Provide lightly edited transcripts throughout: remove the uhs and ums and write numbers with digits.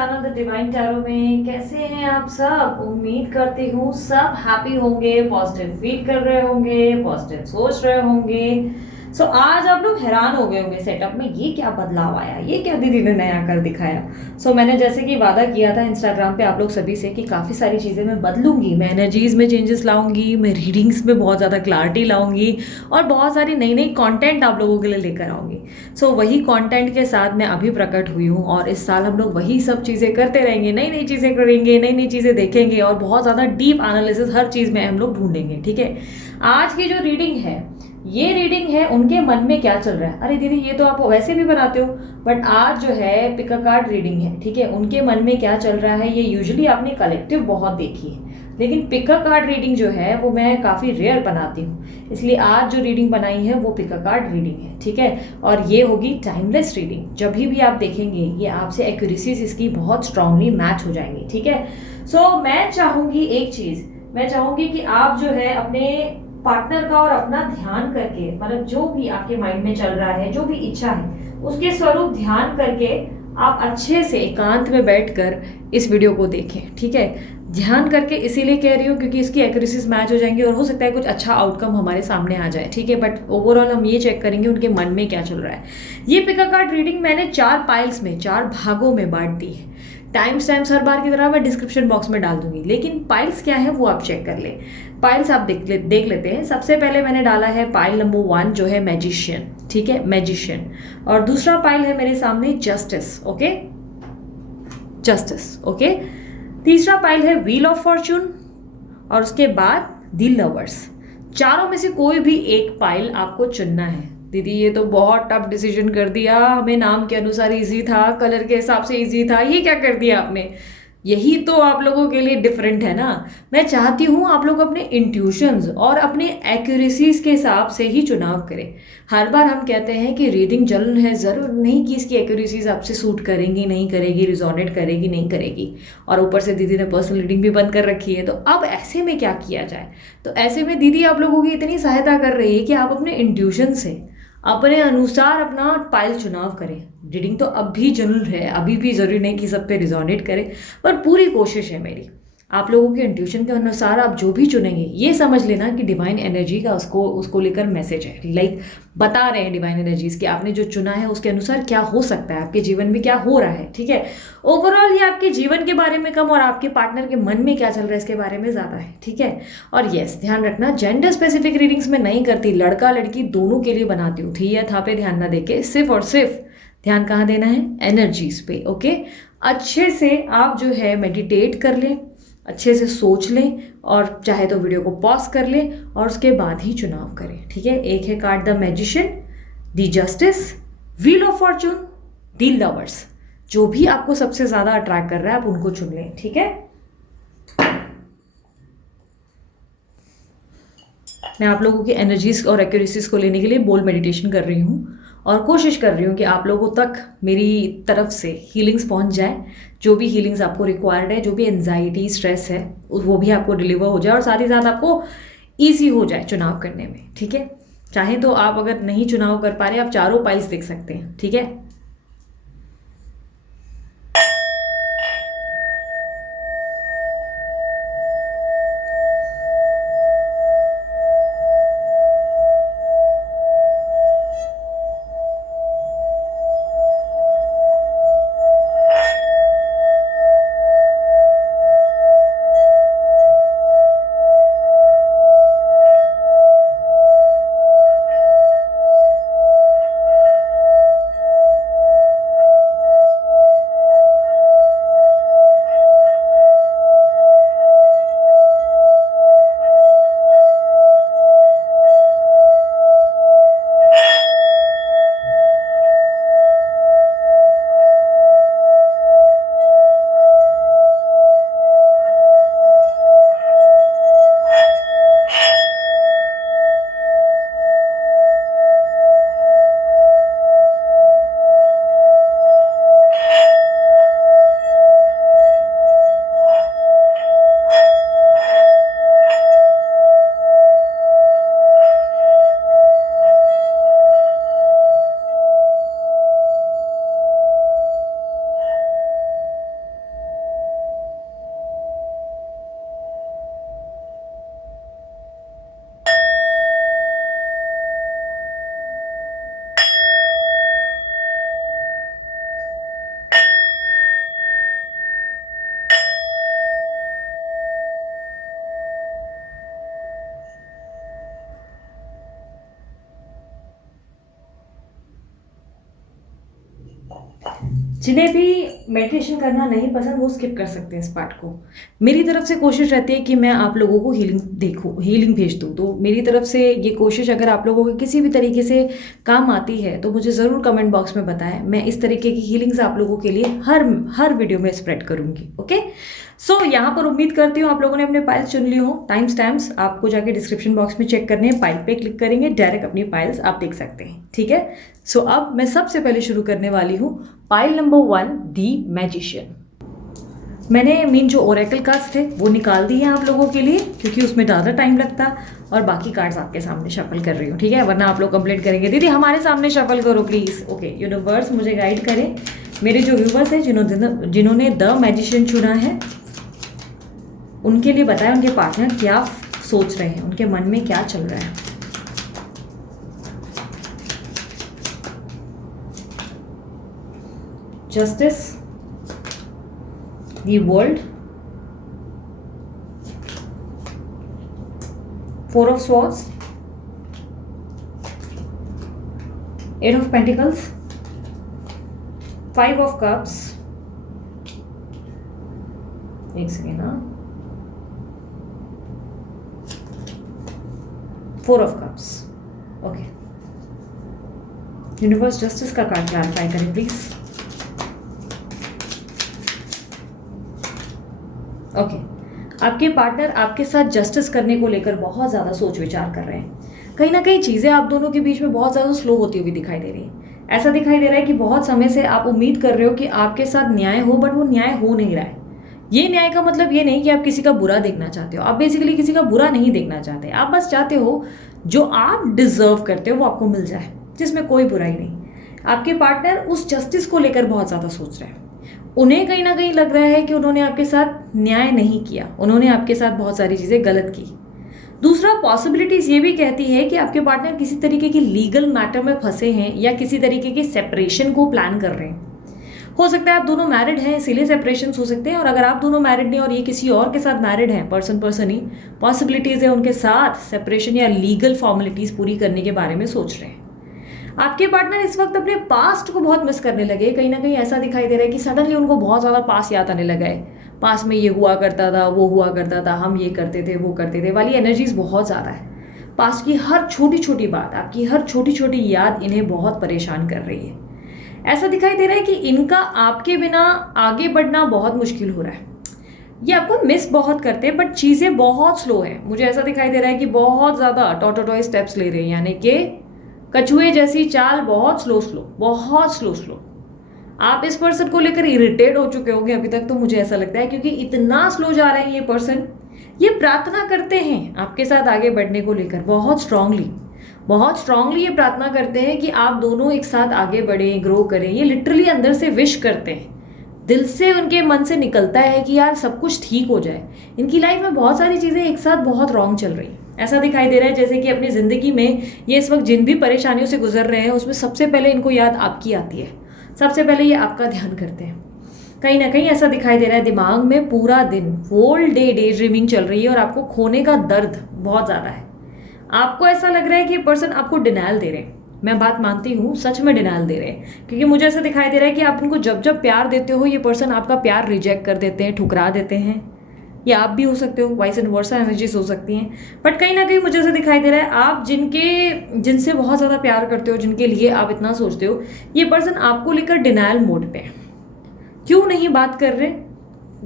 Channel the divine tarot में। कैसे हैं आप सब? उम्मीद करती हूँ सब हैप्पी होंगे, पॉजिटिव फील कर रहे होंगे, पॉजिटिव सोच रहे होंगे। आज आप लोग हैरान हो गए होंगे सेटअप में ये क्या बदलाव आया, ये क्या दीदी ने नया कर दिखाया। मैंने जैसे कि वादा किया था इंस्टाग्राम पे आप लोग सभी से कि काफ़ी सारी चीज़ें मैं बदलूंगी, मैं एनर्जीज में चेंजेस लाऊंगी, मैं रीडिंग्स में बहुत ज़्यादा क्लैरिटी लाऊंगी और बहुत सारी नई नई कंटेंट आप लोगों के लिए लेकर आऊंगी। वही कंटेंट के साथ मैं अभी प्रकट हुई हूँ और इस साल हम लोग वही सब चीज़ें करते रहेंगे, नई नई चीज़ें करेंगे, नई नई चीज़ें देखेंगे और बहुत ज़्यादा डीप एनालिसिस हर चीज़ में हम लोग ढूंढेंगे। ठीक है, आज की जो रीडिंग है ये रीडिंग है उनके मन में क्या चल रहा है। अरे दीदी ये तो आप वैसे भी बनाते हो, बट आज जो है पिक अ कार्ड रीडिंग है। ठीक है, उनके मन में क्या चल रहा है ये यूजुअली आपने कलेक्टिव बहुत देखी है, लेकिन पिक अ कार्ड रीडिंग जो है वो मैं काफ़ी रेयर बनाती हूँ, इसलिए आज जो रीडिंग बनाई है वो पिक अ कार्ड रीडिंग है। ठीक है, और ये होगी टाइमलेस रीडिंग। जब भी आप देखेंगे ये आपसे एक्यूरेसीज इसकी बहुत स्ट्रांगली मैच हो जाएंगी। ठीक है, मैं चाहूंगी एक चीज, मैं चाहूंगी कि आप जो है अपने पार्टनर का और अपना ध्यान करके, मतलब जो भी आपके माइंड में चल रहा है, जो भी इच्छा है उसके स्वरूप ध्यान करके आप अच्छे से एकांत में बैठकर इस वीडियो को देखें। ठीक है, ध्यान करके इसीलिए कह रही हूँ क्योंकि इसकी एक्यूरेसीज मैच हो जाएंगी और हो सकता है कुछ अच्छा आउटकम हमारे सामने आ जाए। ठीक है, बट ओवरऑल हम ये चेक करेंगे उनके मन में क्या चल रहा है। ये पिक अ कार्ड रीडिंग मैंने 4 पाइल्स में, 4 भागों में बांट दी है। टाइम्स हर बार की तरह मैं डिस्क्रिप्शन बॉक्स में डाल दूंगी, लेकिन पाइल्स क्या है वो आप चेक कर ले। पाइल्स आप देख लेते हैं। सबसे पहले मैंने डाला है पाइल नंबर 1 जो है मैजिशियन। ठीक है, मैजिशियन। और दूसरा पाइल है मेरे सामने जस्टिस। Okay, justice. ओके, तीसरा पाइल है व्हील ऑफ फॉर्चून और उसके बाद दी लवर्स। चारों में से कोई भी एक पाइल आपको चुनना है। दीदी ये तो बहुत टफ डिसीजन कर दिया, हमें नाम के अनुसार इजी था, कलर के हिसाब से इजी था, ये क्या कर दिया आपने। यही तो आप लोगों के लिए डिफरेंट है ना। मैं चाहती हूँ आप लोग अपने इंट्यूशंस और अपने एक्यूरेसीज के हिसाब से ही चुनाव करें। हर बार हम कहते हैं कि रीडिंग जलन है, ज़रूर नहीं कि इसकी एक्यूरेसीज आपसे सूट करेंगी नहीं करेगी, रिजोनेट करेगी नहीं करेगी। और ऊपर से दीदी ने पर्सनल रीडिंग भी बंद कर रखी है, तो अब ऐसे में क्या किया जाए। तो ऐसे में दीदी आप लोगों की इतनी सहायता कर रही है कि आप अपने इंट्यूशन से अपने अनुसार अपना पाइल चुनाव करें। रीडिंग तो अब भी जनरल है, अभी भी जरूरी नहीं कि सब पे रिजोनेट करे, पर पूरी कोशिश है मेरी आप लोगों के इंट्यूशन के अनुसार आप जो भी चुनेंगे ये समझ लेना कि डिवाइन एनर्जी का उसको उसको लेकर मैसेज है। बता रहे हैं डिवाइन एनर्जीज कि आपने जो चुना है उसके अनुसार क्या हो सकता है, आपके जीवन में क्या हो रहा है। ठीक है, ओवरऑल ये आपके जीवन के बारे में कम और आपके पार्टनर के मन में क्या चल रहा है इसके बारे में ज्यादा है। ठीक है, और यस ध्यान रखना जेंडर स्पेसिफिक रीडिंग्स में नहीं करती, लड़का लड़की दोनों के लिए बनाती हूँ। थी या था पे ध्यान ना देके सिर्फ और सिर्फ ध्यान कहाँ देना है, एनर्जीज पे। ओके, अच्छे से आप जो है मेडिटेट कर लें, अच्छे से सोच लें और चाहे तो वीडियो को पॉज कर लें और उसके बाद ही चुनाव करें। ठीक है, एक है card the magician, the justice, wheel of Fortune, the lovers. जो भी आपको सबसे ज्यादा अट्रैक्ट कर रहा है आप उनको चुन लें। ठीक है, मैं आप लोगों की एनर्जीज और एक्यूरेसीज को लेने के लिए बोल्ड मेडिटेशन कर रही हूँ और कोशिश कर रही हूँ कि आप लोगों तक मेरी तरफ से हीलिंग्स पहुँच जाए। जो भी हीलिंग्स आपको रिक्वायर्ड है, जो भी एनजाइटी स्ट्रेस है वो भी आपको डिलीवर हो जाए और साथ ही साथ आपको ईजी हो जाए चुनाव करने में। ठीक है, चाहे तो आप अगर नहीं चुनाव कर पा रहे आप चारों पाइल्स देख सकते हैं। ठीक है, जिन्हें भी मेडिटेशन करना नहीं पसंद वो स्किप कर सकते हैं इस पार्ट को। मेरी तरफ से कोशिश रहती है कि मैं आप लोगों को हीलिंग भेज दूँ। तो मेरी तरफ से ये कोशिश अगर आप लोगों को किसी भी तरीके से काम आती है तो मुझे ज़रूर कमेंट बॉक्स में बताएं। मैं इस तरीके की हीलिंग्स आप लोगों के लिए हर वीडियो में स्प्रेड करूँगी। ओके, सो यहाँ पर उम्मीद करती हूँ आप लोगों ने अपने फाइल्स चुन ली हो। टाइम स्टैम्प्स आपको जाके डिस्क्रिप्शन बॉक्स में चेक करने हैं, फाइल पे क्लिक करेंगे, डायरेक्ट अपनी फाइल्स आप देख सकते हैं। ठीक है, सो अब मैं सबसे पहले शुरू करने वाली हूँ फाइल नंबर 1, दी मैजिशियन। मैंने मीन जो ओरेकल कार्ड्स थे वो निकाल दिए हैं आप लोगों के लिए, क्योंकि उसमें ज़्यादा टाइम लगता, और बाकी कार्ड्स आपके सामने शफल कर रही हूँ। ठीक है, वरना आप लोग कंप्लेंट करेंगे दीदी हमारे सामने शफल करो प्लीज़। ओके, यूनिवर्स मुझे गाइड करें। मेरे जो व्यूवर्स हैं जिन्होंने द मैजिशियन चुना है उनके लिए बताएं उनके पार्टनर क्या सोच रहे हैं, उनके मन में क्या चल रहा है। Justice, the world, 4 of swords, 8 of pentacles, 5 of cups, एक सेकेंड ना, 4 of cups। Okay, universe justice का कार्ड क्लैरिफाई करें प्लीज। ओके, आपके पार्टनर आपके साथ जस्टिस करने को लेकर बहुत ज़्यादा सोच विचार कर रहे हैं। कहीं ना कहीं चीज़ें आप दोनों के बीच में बहुत ज़्यादा स्लो होती हुई दिखाई दे रही हैं। ऐसा दिखाई दे रहा है कि बहुत समय से आप उम्मीद कर रहे हो कि आपके साथ न्याय हो, बट वो न्याय हो नहीं रहा है। ये न्याय का मतलब ये नहीं कि आप किसी का बुरा देखना चाहते हो, आप बेसिकली किसी का बुरा नहीं देखना चाहते। आप बस चाहते हो जो आप डिजर्व करते हो वो आपको मिल जाए, जिसमें कोई बुराई नहीं। आपके पार्टनर उस जस्टिस को लेकर बहुत ज़्यादा सोच रहे हैं। उन्हें कहीं ना कहीं लग रहा है कि उन्होंने आपके साथ न्याय नहीं किया, उन्होंने आपके साथ बहुत सारी चीज़ें गलत की। दूसरा, पॉसिबिलिटीज ये भी कहती है कि आपके पार्टनर किसी तरीके की लीगल मैटर में फंसे हैं या किसी तरीके की सेपरेशन को प्लान कर रहे हैं। हो सकता है आप दोनों मैरिड हैं इसीलिए सेपरेशन हो सकते हैं, और अगर आप दोनों मैरिड नहीं और ये किसी और के साथ मैरिड हैं, पर्सन ही, पॉसिबिलिटीज है उनके साथ सेपरेशन या लीगल फॉर्मेलिटीज पूरी करने के बारे में सोच रहे हैं। आपके पार्टनर इस वक्त अपने पास्ट को बहुत मिस करने लगे। कहीं ना कहीं ऐसा दिखाई दे रहा है कि सडनली उनको बहुत ज़्यादा पास्ट याद आने लगा है। पास्ट में ये हुआ करता था, वो हुआ करता था, हम ये करते थे, वो करते थे वाली एनर्जीज बहुत ज़्यादा है। पास्ट की हर छोटी छोटी बात, आपकी हर छोटी छोटी याद इन्हें बहुत परेशान कर रही है। ऐसा दिखाई दे रहा है कि इनका आपके बिना आगे बढ़ना बहुत मुश्किल हो रहा है। ये आपको मिस बहुत करते हैं, बट चीज़ें बहुत स्लो हैं। मुझे ऐसा दिखाई दे रहा है कि बहुत ज़्यादा टॉटोटॉय स्टेप्स ले रहे हैं, यानी कि कछुए जैसी चाल, बहुत स्लो। आप इस पर्सन को लेकर इरिटेट हो चुके होंगे अभी तक, तो मुझे ऐसा लगता है, क्योंकि इतना स्लो जा रहे हैं ये पर्सन। ये प्रार्थना करते हैं आपके साथ आगे बढ़ने को लेकर बहुत स्ट्रांगली ये प्रार्थना करते हैं कि आप दोनों एक साथ आगे बढ़ें, ग्रो करें। ये लिटरली अंदर से विश करते हैं, दिल से उनके मन से निकलता है कि यार सब कुछ ठीक हो जाए। इनकी लाइफ में बहुत सारी चीज़ें एक साथ बहुत रॉन्ग चल रही हैं। ऐसा दिखाई दे रहा है जैसे कि अपनी ज़िंदगी में ये इस वक्त जिन भी परेशानियों से गुजर रहे हैं उसमें सबसे पहले इनको याद आपकी आती है, सबसे पहले ये आपका ध्यान करते हैं। कहीं ना कहीं ऐसा दिखाई दे रहा है दिमाग में पूरा दिन होल डे ड्रीमिंग चल रही है, और आपको खोने का दर्द बहुत ज़्यादा है। आपको ऐसा लग रहा है कि ये पर्सन आपको डिनायल दे रहे हैं। मैं बात मानती हूँ, सच में डिनायल दे रहे हैं, क्योंकि मुझे ऐसा दिखाई दे रहा है कि आप इनको जब जब प्यार देते हो ये पर्सन आपका प्यार रिजेक्ट कर देते हैं, ठुकरा देते हैं। या आप भी हो सकते हो, वाइस एंड वर्सा एनर्जीज हो सकती हैं। बट कहीं ना कहीं मुझे ऐसा दिखाई दे रहा है आप जिनसे बहुत ज़्यादा प्यार करते हो, जिनके लिए आप इतना सोचते हो, ये पर्सन आपको लेकर डिनायल मोड पे है। क्यों नहीं बात कर रहे?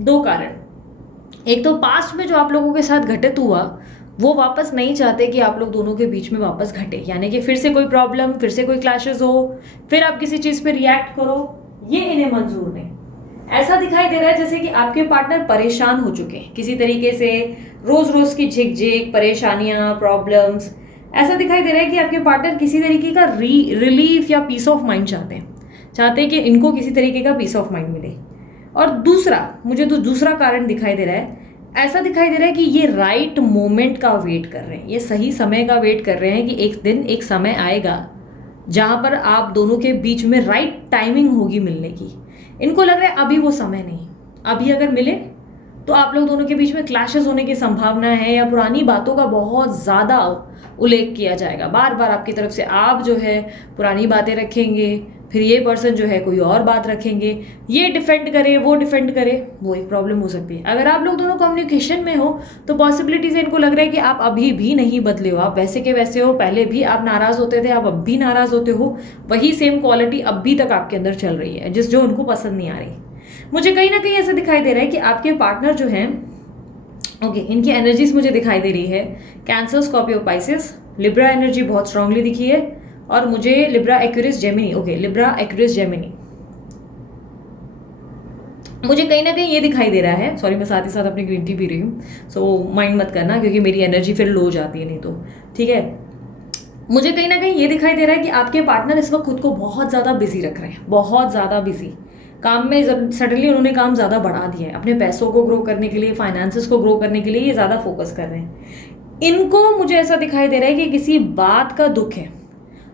2 कारण। एक तो पास्ट में जो आप लोगों के साथ घटित हुआ वो वापस नहीं चाहते कि आप लोग दोनों के बीच में वापस घटे, यानी कि फिर से कोई प्रॉब्लम, फिर से कोई क्लैशेस हो, फिर आप किसी चीज़ पे रिएक्ट करो, ये इन्हें मंजूर नहीं। ऐसा दिखाई दे रहा है जैसे कि आपके पार्टनर परेशान हो चुके हैं किसी तरीके से, रोज की झिकझिक, परेशानियां, प्रॉब्लम्स। ऐसा दिखाई दे रहा है कि आपके पार्टनर किसी तरीके का रिलीफ या पीस ऑफ माइंड चाहते हैं कि इनको किसी तरीके का पीस ऑफ माइंड मिले। और दूसरा, मुझे तो दूसरा कारण दिखाई दे रहा है, ऐसा दिखाई दे रहा है कि ये राइट मोमेंट का वेट कर रहे हैं, ये सही समय का वेट कर रहे हैं कि एक दिन एक समय आएगा जहां पर आप दोनों के बीच में राइट टाइमिंग होगी मिलने की। इनको लग रहा है अभी वो समय नहीं, अभी अगर मिले तो आप लोग दोनों के बीच में क्लैशेस होने की संभावना है, या पुरानी बातों का बहुत ज़्यादा उल्लेख किया जाएगा। बार बार आपकी तरफ से आप जो है पुरानी बातें रखेंगे, फिर ये पर्सन जो है कोई और बात रखेंगे, ये डिफेंड करे वो डिफेंड करे, वो एक प्रॉब्लम हो सकती है। अगर आप लोग दोनों कम्युनिकेशन में हो तो पॉसिबिलिटीज इनको लग रहा है कि आप अभी भी नहीं बदले हो, आप वैसे के वैसे हो, पहले भी आप नाराज होते थे, आप अब भी नाराज होते हो, वही सेम क्वालिटी अब भी तक आपके अंदर चल रही है जो उनको पसंद नहीं आ रही। मुझे कहीं ना कहीं ऐसा दिखाई दे रहा है कि आपके पार्टनर जो हैं, ओके, इनकी एनर्जीज मुझे दिखाई दे रही है cancer, Scorpio, Pisces, Libra energy बहुत स्ट्रांगली दिखी है, और मुझे Libra, Aquarius, Gemini, okay, Libra, Aquarius, Gemini, मुझे कहीं ना कहीं ये दिखाई दे रहा है। सॉरी, मैं साथ ही साथ अपनी ग्रीन टी पी रही हूँ, सो माइंड मत करना क्योंकि मेरी एनर्जी फिर लो हो जाती है नहीं तो, ठीक है। मुझे कहीं ना कहीं ये दिखाई दे रहा है कि आपके पार्टनर इस वक्त खुद को बहुत ज़्यादा बिजी रख रहे हैं, बहुत ज़्यादा बिजी काम में। सडनली उन्होंने काम ज़्यादा बढ़ा दिया है, अपने पैसों को ग्रो करने के लिए, फाइनेंसेस को ग्रो करने के लिए ये ज़्यादा फोकस कर रहे हैं। इनको मुझे ऐसा दिखाई दे रहा है कि किसी बात का दुख है।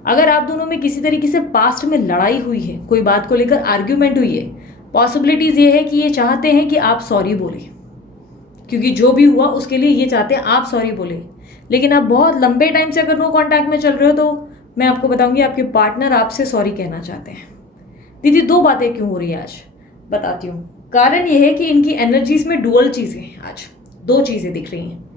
अगर आप दोनों में किसी तरीके से पास्ट में लड़ाई हुई है, कोई बात को लेकर आर्ग्यूमेंट हुई है, पॉसिबिलिटीज ये है कि ये चाहते हैं कि आप सॉरी बोले, क्योंकि जो भी हुआ उसके लिए ये चाहते हैं आप सॉरी बोले। लेकिन आप बहुत लंबे टाइम से अगर नो कांटेक्ट में चल रहे हो तो मैं आपको बताऊंगी आपके पार्टनर आपसे सॉरी कहना चाहते हैं। दीदी दो बातें क्यों हो रही है आज, बताती हूँ। कारण ये है कि इनकी एनर्जीज में डुअल चीजें हैं, आज दो चीजें दिख रही हैं।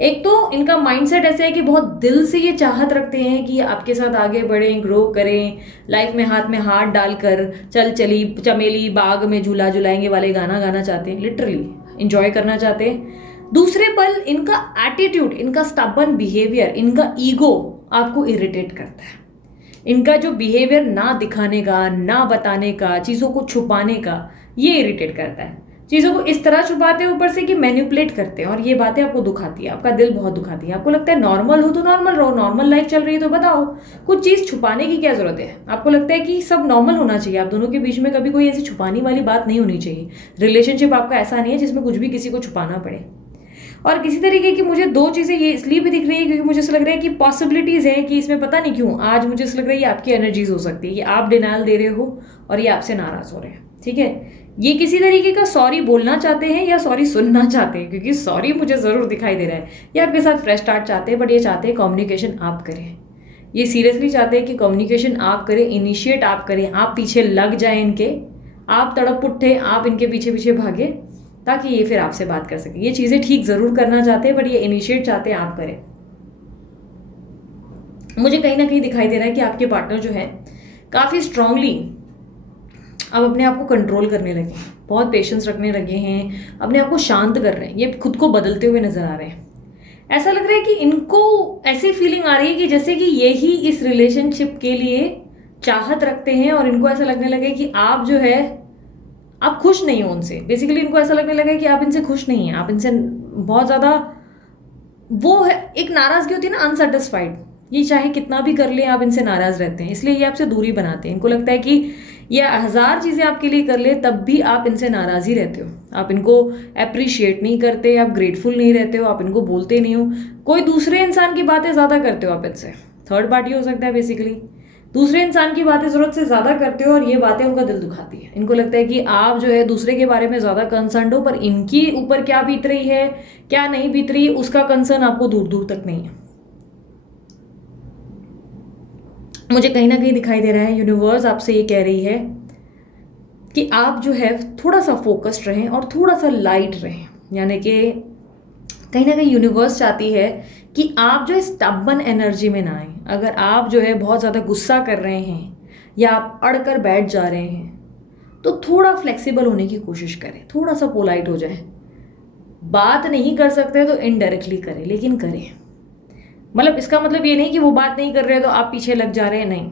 एक तो इनका माइंडसेट ऐसे है कि बहुत दिल से ये चाहत रखते हैं कि आपके साथ आगे बढ़ें, ग्रो करें, लाइफ में हाथ में हाथ डालकर चल चली चमेली बाग में झूला झुलाएंगे वाले गाना गाना चाहते हैं, लिटरली इंजॉय करना चाहते हैं। दूसरे पल इनका एटीट्यूड, इनका स्टबर्न बिहेवियर, इनका ईगो आपको इरिटेट करता है। इनका जो बिहेवियर ना दिखाने का, ना बताने का, चीज़ों को छुपाने का, ये इरिटेट करता है। चीज़ों को इस तरह छुपाते हैं ऊपर से कि मैनिपुलेट करते हैं, और ये बातें आपको दुखाती है, आपका दिल बहुत दुखाती है। आपको लगता है नॉर्मल हो तो नॉर्मल रहो, नॉर्मल लाइफ चल रही है तो बताओ, कुछ चीज़ छुपाने की क्या जरूरत है। आपको लगता है कि सब नॉर्मल होना चाहिए, आप दोनों के बीच में कभी कोई ऐसी छुपाने वाली बात नहीं होनी चाहिए। रिलेशनशिप आपका ऐसा नहीं है जिसमें कुछ भी किसी को छुपाना पड़े। और किसी तरीके की मुझे दो चीज़ें ये इसलिए भी दिख रही है क्योंकि मुझे ऐसा लग रहा है कि पॉसिबिलिटीज़ है कि इसमें, पता नहीं क्यों आज मुझे ऐसा लग रहा है ये आपकी एनर्जीज हो सकती है, कि आप डिनायल दे रहे हो और ये आपसे नाराज़ हो रहे हैं, ठीक है। ये किसी तरीके का सॉरी बोलना चाहते हैं या सॉरी सुनना चाहते हैं, क्योंकि सॉरी मुझे ज़रूर दिखाई दे रहा है। ये आपके साथ फ्रेश स्टार्ट चाहते हैं, बट ये चाहते हैं कम्युनिकेशन आप करें। ये सीरियसली चाहते हैं कि कम्युनिकेशन आप करें, इनिशिएट आप करें, आप पीछे लग जाए इनके, आप तड़प उठे, आप इनके पीछे पीछे भागे, ताकि ये फिर आपसे बात कर सके। ये चीज़ें ठीक ज़रूर करना चाहते हैं, बट ये इनिशिएट चाहते हैं आप करें। मुझे कहीं ना कहीं दिखाई दे रहा है कि आपके पार्टनर जो है काफ़ी स्ट्रांगली अब अपने आप को कंट्रोल करने लगे हैं, बहुत पेशेंस रखने लगे हैं, अपने आप को शांत कर रहे हैं, ये खुद को बदलते हुए नजर आ रहे हैं। ऐसा लग रहा है कि इनको ऐसी फीलिंग आ रही है कि जैसे कि ये ही इस रिलेशनशिप के लिए चाहत रखते हैं, और इनको ऐसा लगने लगे कि आप जो है आप खुश नहीं हो उनसे। बेसिकली इनको ऐसा लगने लगा कि आप इनसे खुश नहीं हैं, आप इनसे बहुत ज़्यादा, वो है एक नाराज़गी होती है ना, अनसेटिस्फाइड। ये चाहे कितना भी कर ले आप इनसे नाराज़ रहते हैं, इसलिए ये आपसे दूरी बनाते हैं। इनको लगता है कि ये हज़ार चीज़ें आपके लिए कर ले तब भी आप इनसे नाराज़ ही रहते हो, आप इनको अप्रिशिएट नहीं करते, आप ग्रेटफुल नहीं रहते हो, आप इनको बोलते नहीं हो, कोई दूसरे इंसान की बातें ज़्यादा करते हो आप इनसे। थर्ड पार्टी हो सकता है, बेसिकली दूसरे इंसान की बातें ज़रूरत से ज़्यादा करते हो, और ये बातें उनका दिल दुखाती है। इनको लगता है कि आप जो है दूसरे के बारे में ज़्यादा कंसर्न हो, पर इनकी ऊपर क्या बीत रही है, क्या नहीं बीत रही, उसका कंसर्न आपको दूर दूर तक नहीं है। मुझे कहीं ना कहीं दिखाई दे रहा है यूनिवर्स आपसे ये कह रही है कि आप जो है थोड़ा सा फोकस्ड रहें और थोड़ा सा लाइट रहें। यानी कि कहीं ना कहीं यूनिवर्स चाहती है कि आप जो है स्टबर्न एनर्जी में ना आए। अगर आप जो है बहुत ज़्यादा गुस्सा कर रहे हैं या आप अड़कर बैठ जा रहे हैं तो थोड़ा फ्लेक्सिबल होने की कोशिश करें, थोड़ा सा पोलाइट हो जाए। बात नहीं कर सकते तो इनडायरेक्टली करें, लेकिन करें। मतलब इसका मतलब ये नहीं कि वो बात नहीं कर रहे तो आप पीछे लग जा रहे हैं, नहीं,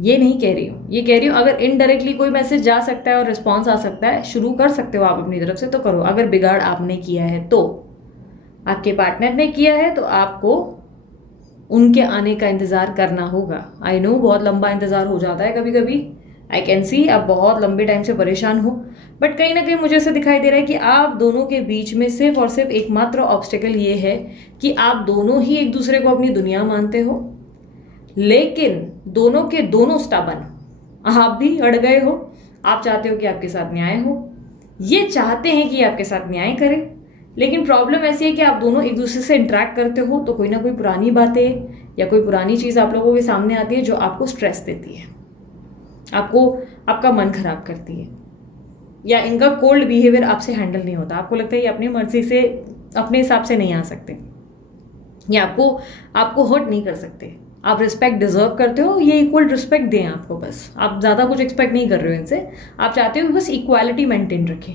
ये नहीं कह रही हूँ। ये कह रही हूँ अगर इनडायरेक्टली कोई मैसेज जा सकता है और रिस्पॉन्स आ सकता है, शुरू कर सकते हो आप अपनी तरफ से तो करो। अगर बिगाड़ आपने किया है तो, आपके पार्टनर ने किया है तो आपको उनके आने का इंतज़ार करना होगा। आई नो बहुत लंबा इंतज़ार हो जाता है कभी कभी, आई कैन सी आप बहुत लंबे टाइम से परेशान हो, बट कहीं ना कहीं मुझे ऐसा दिखाई दे रहा है कि आप दोनों के बीच में सिर्फ और सिर्फ एकमात्र ऑब्स्टेकल ये है कि आप दोनों ही एक दूसरे को अपनी दुनिया मानते हो, लेकिन दोनों के दोनों स्टबर्न, आप भी अड़ गए हो। आप चाहते हो कि आपके साथ न्याय हो, ये चाहते हैं कि आपके साथ न्याय करें, लेकिन प्रॉब्लम ऐसी है कि आप दोनों एक दूसरे से इंटरेक्ट करते हो तो कोई ना कोई पुरानी बातें या कोई पुरानी चीज़ आप लोगों के सामने आती है जो आपको स्ट्रेस देती है। आपको आपका मन खराब करती है, या इनका कोल्ड बिहेवियर आपसे हैंडल नहीं होता, आपको लगता है ये अपनी मर्जी से अपने हिसाब से नहीं आ सकते, या आपको आपको हर्ट नहीं कर सकते, आप रिस्पेक्ट डिजर्व करते हो, ये इक्वल रिस्पेक्ट दें आपको, बस आप ज़्यादा कुछ एक्सपेक्ट नहीं कर रहे हो इनसे, आप चाहते हो बस इक्वालिटी मेंटेन रखें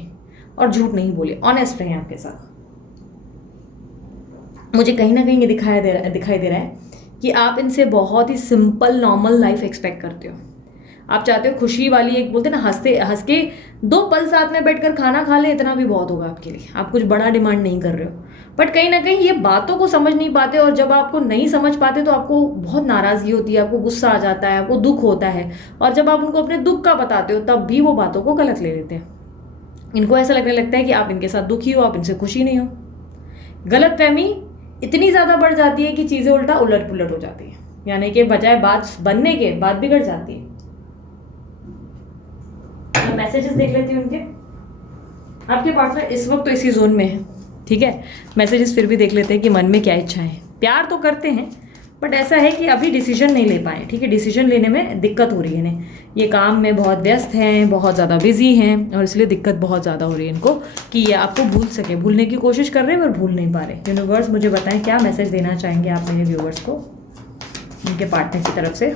और झूठ नहीं बोले, ऑनेस्ट रहें आपके साथ। मुझे कहीं ना कहीं ये दिखाई दे रहा है कि आप इनसे बहुत ही सिंपल नॉर्मल लाइफ एक्सपेक्ट करते हो। आप चाहते हो खुशी वाली, एक बोलते हैं ना, हंसते हंस के 2 पल साथ में बैठकर खाना खा ले, इतना भी बहुत होगा आपके लिए, आप कुछ बड़ा डिमांड नहीं कर रहे हो। बट कहीं ना कहीं ये बातों को समझ नहीं पाते, और जब आपको नहीं समझ पाते तो आपको बहुत नाराज़गी होती है, आपको गुस्सा आ जाता है, आपको दुख होता है, और जब आप उनको अपने दुख का बताते हो तब भी वो बातों को गलत ले लेते हैं। इनको ऐसा लगने लगता है कि आप इनके साथ दुखी हो, आप इनसे खुशी नहीं हो। गलतफहमी इतनी ज़्यादा बढ़ जाती है कि चीज़ें उल्टा उलट पुलट हो जाती है, यानी कि बजाय बात बनने के बात बिगड़ जाती है। मैसेजेस देख लेती हूँ उनके। आपके पार्टनर इस वक्त तो इसी जोन में है, ठीक है। मैसेजेस फिर भी देख लेते हैं कि मन में क्या इच्छाएं हैं। प्यार तो करते हैं, बट ऐसा है कि अभी डिसीजन नहीं ले पाए, ठीक है। डिसीजन लेने में दिक्कत हो रही है इन्हें, ये काम में बहुत व्यस्त हैं, बहुत ज़्यादा बिजी हैं, और इसलिए दिक्कत बहुत ज़्यादा हो रही है इनको कि ये आपको भूल सके। भूलने की कोशिश कर रहे हैं पर भूल नहीं पा रहे। यूनिवर्स मुझे बताएं क्या मैसेज देना चाहेंगे आप मेरे व्यूवर्स को उनके पार्टनर की तरफ से।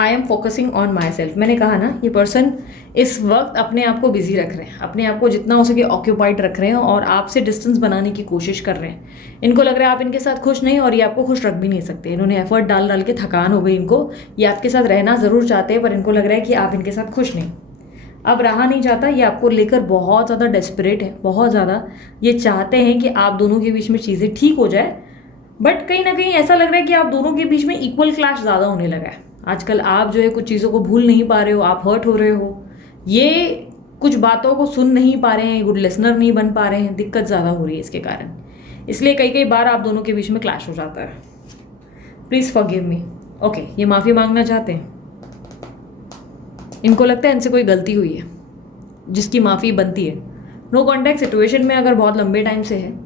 I am focusing on my self. मैंने कहा ना, ये पर्सन इस वक्त अपने आप को बिजी रख रहे हैं, अपने आप को जितना हो सके ऑक्यूपाइड रख रहे हैं, और आपसे डिस्टेंस बनाने की कोशिश कर रहे हैं। इनको लग रहा है आप इनके साथ खुश नहीं, और ये आपको खुश रख भी नहीं सकते। इन्होंने एफर्ट डाल डाल के थकान हो गई इनको। ये आपके साथ रहना ज़रूर चाहते हैं, पर इनको लग रहा है कि आप इनके साथ खुश नहीं, अब रहा नहीं जाता। ये आपको लेकर बहुत ज़्यादा डेस्परेट है, बहुत ज़्यादा ये चाहते हैं कि आप दोनों के बीच में चीज़ें ठीक हो जाए। बट कहीं ना कहीं ऐसा लग रहा है कि आप दोनों के बीच में इक्वल क्लैश ज़्यादा होने लगा है आजकल। आप जो है कुछ चीज़ों को भूल नहीं पा रहे हो, आप हर्ट हो रहे हो, ये कुछ बातों को सुन नहीं पा रहे हैं, गुड लिसनर नहीं बन पा रहे हैं, दिक्कत ज़्यादा हो रही है इसके कारण। इसलिए कई कई बार आप दोनों के बीच में क्लैश हो जाता है। Please forgive me. ओके, ये माफ़ी मांगना चाहते हैं। इनको लगता है इनसे कोई गलती हुई है जिसकी माफ़ी बनती है। नो कॉन्टैक्ट सिचुएशन में अगर बहुत लंबे टाइम से है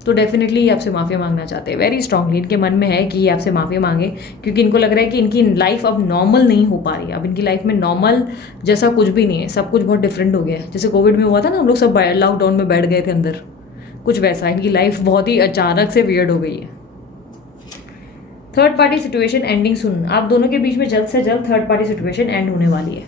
तो डेफिनेटली ये आपसे माफ़ी मांगना चाहते हैं। वेरी स्ट्रांगली इनके मन में है कि ये आपसे माफ़ी मांगे, क्योंकि इनको लग रहा है कि इनकी लाइफ अब नॉर्मल नहीं हो पा रही। अब इनकी लाइफ में नॉर्मल जैसा कुछ भी नहीं है, सब कुछ बहुत डिफरेंट हो गया है। जैसे कोविड में हुआ था ना, हम लोग सब लॉकडाउन में बैठ गए थे अंदर, कुछ वैसा इनकी लाइफ बहुत ही अचानक से वियर्ड हो गई है। थर्ड पार्टी सिचुएशन एंडिंग सुन। आप दोनों के बीच में जल्द से जल्द थर्ड पार्टी सिचुएशन एंड होने वाली है।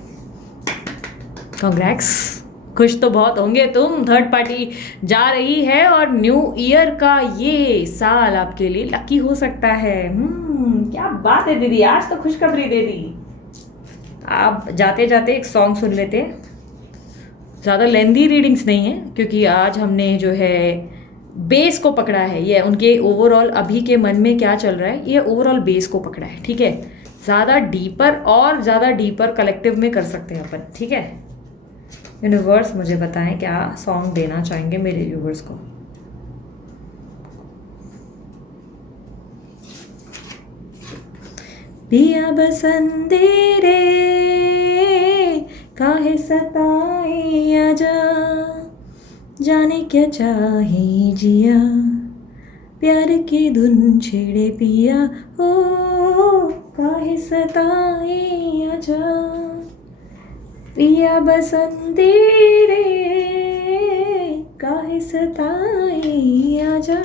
कांग्रेट्स, खुश तो बहुत होंगे तुम। थर्ड पार्टी जा रही है, और न्यू ईयर का ये साल आपके लिए लकी हो सकता है। क्या बात है दीदी, आज तो खुशखबरी दे दी। आप जाते जाते एक सॉन्ग सुन लेते हैं, ज़्यादा लेंदी रीडिंग्स नहीं है, क्योंकि आज हमने जो है बेस को पकड़ा है। ये उनके ओवरऑल अभी के मन में क्या चल रहा है, ये ओवरऑल बेस को पकड़ा है, ठीक है। ज़्यादा डीपर कलेक्टिव में कर सकते हैं अपन, ठीक है। यूनिवर्स मुझे बताएं क्या सॉन्ग देना चाहेंगे मेरे व्यूवर्स को। पिया बसंती रे काहे सताए आजा, जाने क्या चाहे जिया, प्यार की धुन छेड़े पिया, ओ काहे सताए आजा, पिया बसंती रे काहे सताए आजा।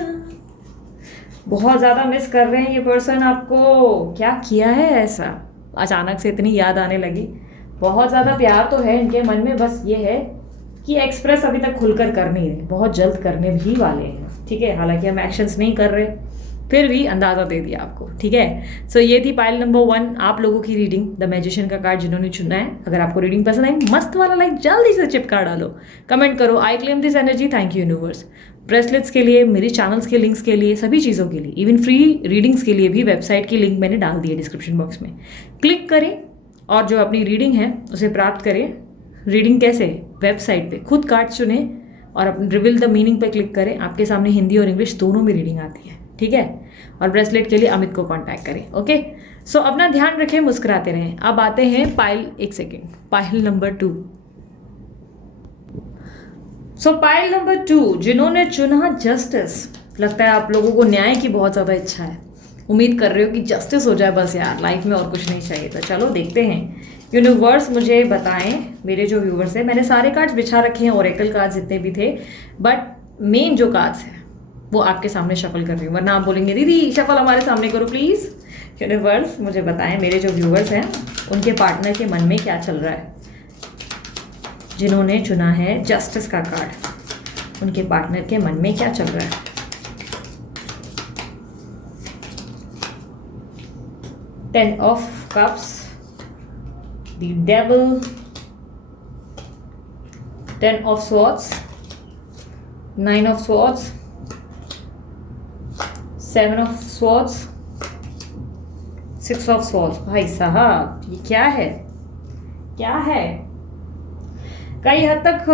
बहुत ज़्यादा मिस कर रहे हैं ये पर्सन आपको। क्या किया है ऐसा, अचानक से इतनी याद आने लगी। बहुत ज़्यादा प्यार तो है इनके मन में, बस ये है कि एक्सप्रेस अभी तक खुलकर कर नहीं रहे, बहुत जल्द करने भी वाले हैं, ठीक है। हालांकि हम एक्शंस नहीं कर रहे, फिर भी अंदाज़ा दे दिया आपको, ठीक है। सो ये थी पाइल नंबर 1 आप लोगों की रीडिंग, द मैजिशियन का कार्ड जिन्होंने चुना है। अगर आपको रीडिंग पसंद आई, मस्त वाला लाइक जल्दी से चिपका डालो, कमेंट करो I claim this energy, thank you universe. Bracelets के लिए, मेरी चैनल्स के लिंक्स के लिए, सभी चीज़ों के लिए, इवन फ्री रीडिंग्स के लिए भी वेबसाइट की लिंक मैंने डाल दी है डिस्क्रिप्शन बॉक्स में। क्लिक करें और जो अपनी रीडिंग है उसे प्राप्त करें। रीडिंग कैसे, वेबसाइट पे खुद कार्ड चुने और रिवील द मीनिंग पे क्लिक करें, आपके सामने हिंदी और इंग्लिश दोनों में रीडिंग आती है, ठीक है। और ब्रेसलेट के लिए अमित को कांटेक्ट करें, ओके। सो अपना ध्यान रखें, मुस्कुराते रहें। अब आते हैं पाइल, एक सेकेंड, पाइल नंबर 2। सो पाइल नंबर 2 जिन्होंने चुना जस्टिस, लगता है आप लोगों को न्याय की बहुत ज़्यादा इच्छा है। उम्मीद कर रहे हो कि जस्टिस हो जाए बस यार, लाइफ में और कुछ नहीं चाहिए। तो चलो देखते हैं यूनिवर्स मुझे बताएं। मेरे जो व्यूवर्स हैं, मैंने सारे कार्ड्स बिछा रखे हैं, ओरेकल कार्ड्स जितने भी थे, बट मेन जो कार्ड्स हैं वो आपके सामने शफल कर रही हूँ, वरना आप बोलेंगे दीदी शफल हमारे सामने करो प्लीज़। यूनिवर्स मुझे बताएं मेरे जो व्यूवर्स हैं उनके पार्टनर के मन में क्या चल रहा है। जिन्होंने चुना है जस्टिस का कार्ड, उनके पार्टनर के मन में क्या चल रहा है। Ten of cups, the devil, ten of swords, nine of swords, seven of swords, six of swords. भाई साहब ये क्या है, क्या है? कई हद तक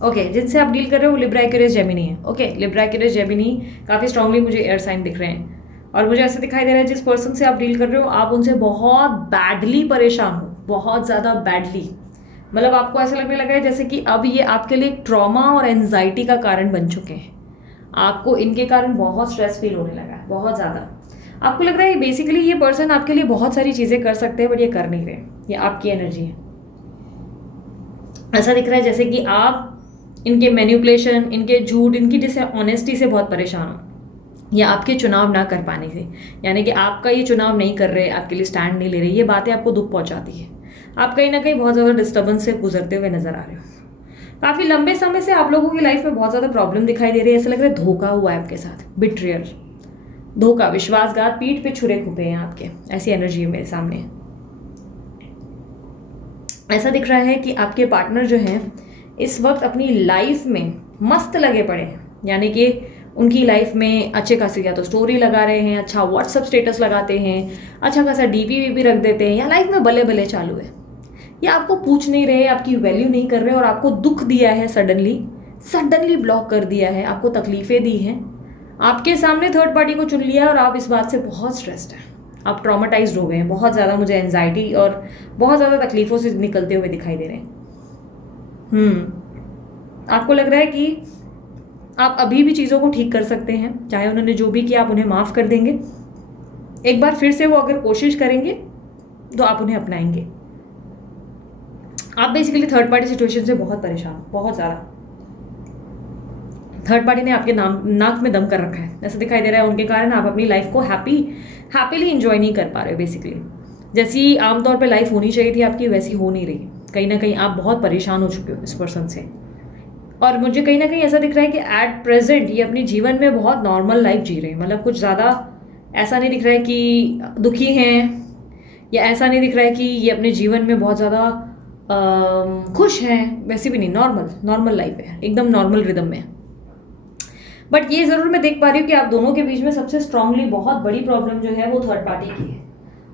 ओके जिनसे आप डील कर रहे हो वो लिब्रा एक्वेरियस जेमिनी है। ओके लिब्रा एक्वेरियस जेमिनी काफ़ी स्ट्रांगली मुझे एयर साइन दिख रहे हैं, और मुझे ऐसे दिखाई दे रहा है जिस पर्सन से आप डील कर रहे हो आप उनसे बहुत बैडली परेशान हो, बहुत ज़्यादा बैडली। मतलब आपको ऐसा लगने लगा है जैसे कि अब ये आपके लिए ट्रॉमा और एंजाइटी का कारण बन चुके हैं। आपको इनके कारण बहुत स्ट्रेस फील होने लगा है, बहुत ज़्यादा। आपको लग रहा है बेसिकली ये पर्सन आपके लिए बहुत सारी चीज़ें कर सकते हैं बट ये कर नहीं रहे, ये आपकी एनर्जी है। ऐसा दिख रहा है जैसे कि आप इनके मैनिपुलेशन, इनके झूठ, इनकी डिसऑनेस्टी से बहुत परेशान हो, या आपके चुनाव ना कर पाने से, यानी कि आपका ये चुनाव नहीं कर रहे, आपके लिए स्टैंड नहीं ले रहे, ये बातें आपको दुख पहुंचाती है। आप कहीं ना कहीं बहुत ज़्यादा डिस्टर्बेंस से गुजरते हुए नजर आ रहे हो। काफ़ी लंबे समय से आप लोगों की लाइफ में बहुत ज़्यादा प्रॉब्लम दिखाई दे रही है। ऐसा लग रहा है धोखा हुआ है आपके साथ, बिट्रियल, धोखा, विश्वासघात, पीठ पे छुरे खुपे हैं आपके, ऐसी एनर्जी है मेरे सामने। ऐसा दिख रहा है कि आपके पार्टनर जो हैं इस वक्त अपनी लाइफ में मस्त लगे पड़े हैं, यानी कि उनकी लाइफ में अच्छे खासी या तो स्टोरी लगा रहे हैं, अच्छा व्हाट्सअप स्टेटस लगाते हैं, अच्छा खासा डीपी वीपी रख देते हैं, या लाइफ में बल्ले बल्ले चालू है, या आपको पूछ नहीं रहे, आपकी वैल्यू नहीं कर रहे और आपको दुख दिया है, सडनली ब्लॉक कर दिया है, आपको तकलीफें दी हैं, आपके सामने थर्ड पार्टी को चुन लिया और आप इस बात से बहुत स्ट्रेस्ड हैं, आप ट्रॉमेटाइज्ड हो गए हैं, बहुत ज़्यादा मुझे एंजाइटी और बहुत ज़्यादा तकलीफ़ों से निकलते हुए दिखाई दे रहे हैं। आपको लग रहा है कि आप अभी भी चीज़ों को ठीक कर सकते हैं, चाहे उन्होंने जो भी किया आप उन्हें माफ़ कर देंगे। एक बार फिर से वो अगर कोशिश करेंगे तो आप उन्हें अपनाएंगे। आप बेसिकली थर्ड पार्टी सिचुएशन से बहुत परेशान, बहुत ज़्यादा। थर्ड पार्टी ने आपके नाक में दम कर रखा है, ऐसा दिखाई दे रहा है। उनके कारण आप अपनी लाइफ को हैप्पीली इंजॉय नहीं कर पा रहे हो। बेसिकली जैसी आमतौर पे लाइफ होनी चाहिए थी आपकी, वैसी हो नहीं रही। कहीं ना कहीं आप बहुत परेशान हो चुके हो इस पर्सन से, और मुझे कहीं ना कहीं ऐसा दिख रहा है कि एट प्रेजेंट ये अपनी जीवन में बहुत नॉर्मल लाइफ जी रहे हैं। मतलब कुछ ज़्यादा ऐसा नहीं दिख रहा है कि दुखी हैं, या ऐसा नहीं दिख रहा है कि ये अपने जीवन में बहुत ज़्यादा खुश हैं, वैसे भी नहीं, नॉर्मल लाइफ है, एकदम नॉर्मल रिदम में। बट ये ज़रूर मैं देख पा रही हूँ कि आप दोनों के बीच में सबसे स्ट्रांगली बहुत बड़ी प्रॉब्लम जो है वो थर्ड पार्टी की है,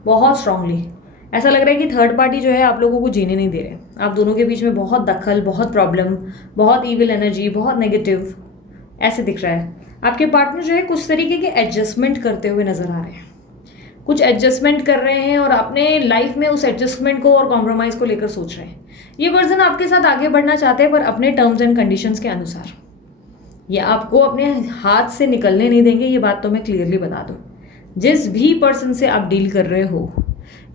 बहुत स्ट्रांगली। ऐसा लग रहा है कि थर्ड पार्टी जो है आप लोगों को जीने नहीं दे रहे। आप दोनों के बीच में बहुत दखल, बहुत प्रॉब्लम, बहुत ईविल एनर्जी, बहुत नेगेटिव ऐसे दिख रहा है। आपके पार्टनर जो है कुछ तरीके के एडजस्टमेंट करते हुए नजर आ रहे हैं, कुछ एडजस्टमेंट कर रहे हैं और अपने लाइफ में उस एडजस्टमेंट को और कॉम्प्रोमाइज़ को लेकर सोच रहे हैं। ये पर्सन आपके साथ आगे बढ़ना चाहते हैं पर अपने टर्म्स एंड कंडीशंस के अनुसार। ये आपको अपने हाथ से निकलने नहीं देंगे, ये बात तो मैं क्लियरली बता दूं। जिस भी पर्सन से आप डील कर रहे हो,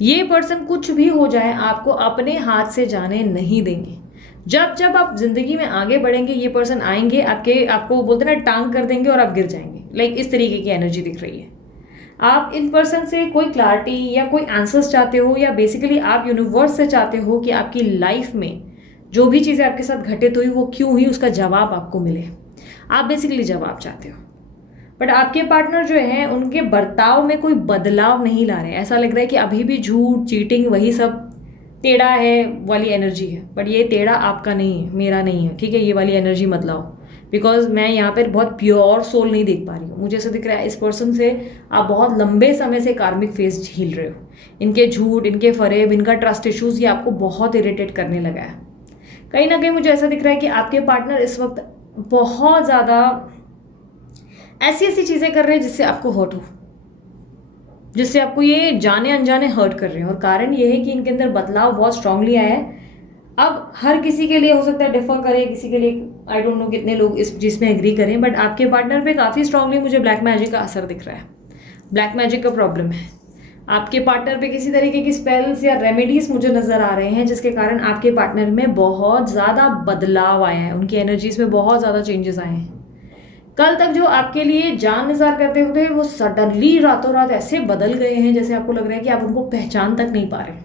ये पर्सन कुछ भी हो जाए आपको अपने हाथ से जाने नहीं देंगे। जब आप जिंदगी में आगे बढ़ेंगे ये पर्सन आएंगे, आपको बोलते ना टांग कर देंगे और आप गिर जाएंगे। लाइक इस तरीके की एनर्जी दिख रही है। आप इन पर्सन से कोई क्लैरिटी या कोई आंसर्स चाहते हो, या बेसिकली आप यूनिवर्स से चाहते हो कि आपकी लाइफ में जो भी चीज़ें आपके साथ घटित हुई वो क्यों हुई, उसका जवाब आपको मिले। आप बेसिकली जवाब चाहते हो। बट आपके पार्टनर जो है उनके बर्ताव में कोई बदलाव नहीं ला रहे। ऐसा लग रहा है कि अभी भी झूठ, चीटिंग, वही सब टेढ़ा है वाली एनर्जी है। बट ये टेढ़ा आपका नहीं है, मेरा नहीं है, ठीक है। ये वाली एनर्जी मत लाओ, बिकॉज मैं यहाँ पर बहुत प्योर सोल नहीं देख पा रही हूँ। मुझे ऐसा दिख रहा है इस पर्सन से आप बहुत लंबे समय से कार्मिक फेज झील रहे हो। इनके झूठ, इनके फरेब, इनका ट्रस्ट इश्यूज, ये आपको बहुत इरिटेट करने लगा है। कहीं ना कहीं मुझे ऐसा दिख रहा है कि आपके पार्टनर इस वक्त बहुत ज़्यादा ऐसी चीज़ें कर रहे हैं जिससे आपको हर्ट हो, जिससे आपको ये जाने अनजाने हर्ट कर रहे हैं। और कारण ये है कि इनके अंदर बदलाव बहुत स्ट्रांगली आया है। अब हर किसी के लिए हो सकता है डिफर करे, किसी के लिए आई डोंट नो कितने लोग इस चीज़ में एग्री करें, बट आपके पार्टनर पे काफ़ी स्ट्रांगली मुझे ब्लैक मैजिक का असर दिख रहा है। ब्लैक मैजिक का प्रॉब्लम है, आपके पार्टनर पे किसी तरीके की स्पेल्स या रेमेडीज मुझे नजर आ रहे हैं जिसके कारण आपके पार्टनर में बहुत ज़्यादा बदलाव आया है, उनकी एनर्जीज में बहुत ज़्यादा चेंजेस आए हैं। कल तक जो आपके लिए जान निसार करते हुए वो सडनली रातों रात ऐसे बदल गए हैं जैसे आपको लग रहा है कि आप उनको पहचान तक नहीं पा रहे।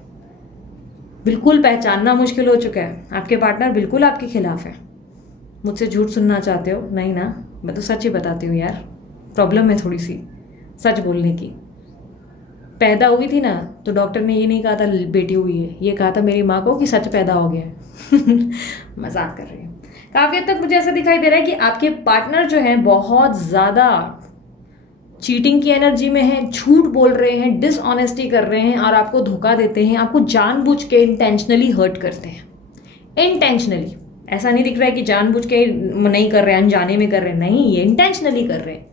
बिल्कुल पहचानना मुश्किल हो चुका है, आपके पार्टनर बिल्कुल आपके खिलाफ है। मुझसे झूठ सुनना चाहते हो? नहीं ना, मैं तो सच ही बताती हूँ यार। प्रॉब्लम है थोड़ी सी सच बोलने की। पैदा हुई थी ना तो डॉक्टर ने ये नहीं कहा था बेटी हुई है, ये कहा था मेरी माँ को कि सच पैदा हो गया है। मजाक कर रही हूँ। काफी हद तक मुझे ऐसा दिखाई दे रहा है कि आपके पार्टनर जो है बहुत ज्यादा चीटिंग की एनर्जी में है, झूठ बोल रहे हैं, डिसऑनेस्टी कर रहे हैं और आपको धोखा देते हैं, आपको जानबूझ के इंटेंशनली हर्ट करते हैं। इंटेंशनली, ऐसा नहीं दिख रहा है कि जानबूझ के नहीं कर रहे हैं, अनजाने में कर रहे हैं, नहीं, ये इंटेंशनली कर रहे हैं।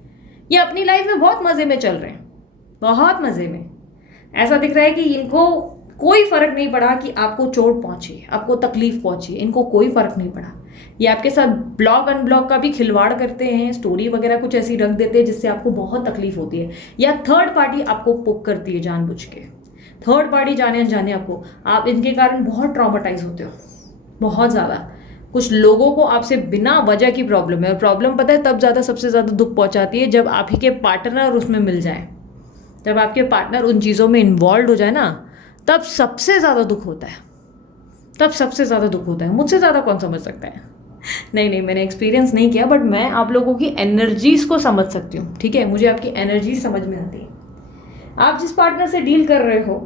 ये अपनी लाइफ में बहुत मजे में चल रहे हैं, बहुत मजे में। ऐसा दिख रहा है कि इनको कोई फर्क नहीं पड़ा कि आपको चोट पहुंची, आपको तकलीफ पहुंची, इनको कोई फर्क नहीं पड़ा। ये आपके साथ ब्लॉक अनब्लॉक का भी खिलवाड़ करते हैं, स्टोरी वगैरह कुछ ऐसी रख देते हैं जिससे आपको बहुत तकलीफ होती है, या थर्ड पार्टी आपको पुक करती है जानबूझ के। थर्ड पार्टी जाने अनजाने आपको, आप इनके कारण बहुत ट्रॉमेटाइज होते हो, बहुत ज़्यादा। कुछ लोगों को आपसे बिना वजह की प्रॉब्लम है, और प्रॉब्लम पता है तब ज़्यादा सबसे ज़्यादा दुख पहुंचाती है जब आप ही के पार्टनर उसमें मिल जाए, जब आपके पार्टनर उन चीज़ों में इन्वॉल्व हो जाए ना, तब सबसे ज़्यादा दुख होता है, तब सबसे ज़्यादा दुख होता है। मुझसे ज़्यादा कौन समझ सकता है? नहीं, मैंने एक्सपीरियंस नहीं किया, बट मैं आप लोगों की एनर्जीज को समझ सकती हूँ, ठीक है? मुझे आपकी एनर्जीज समझ में आती है। आप जिस पार्टनर से डील कर रहे हो,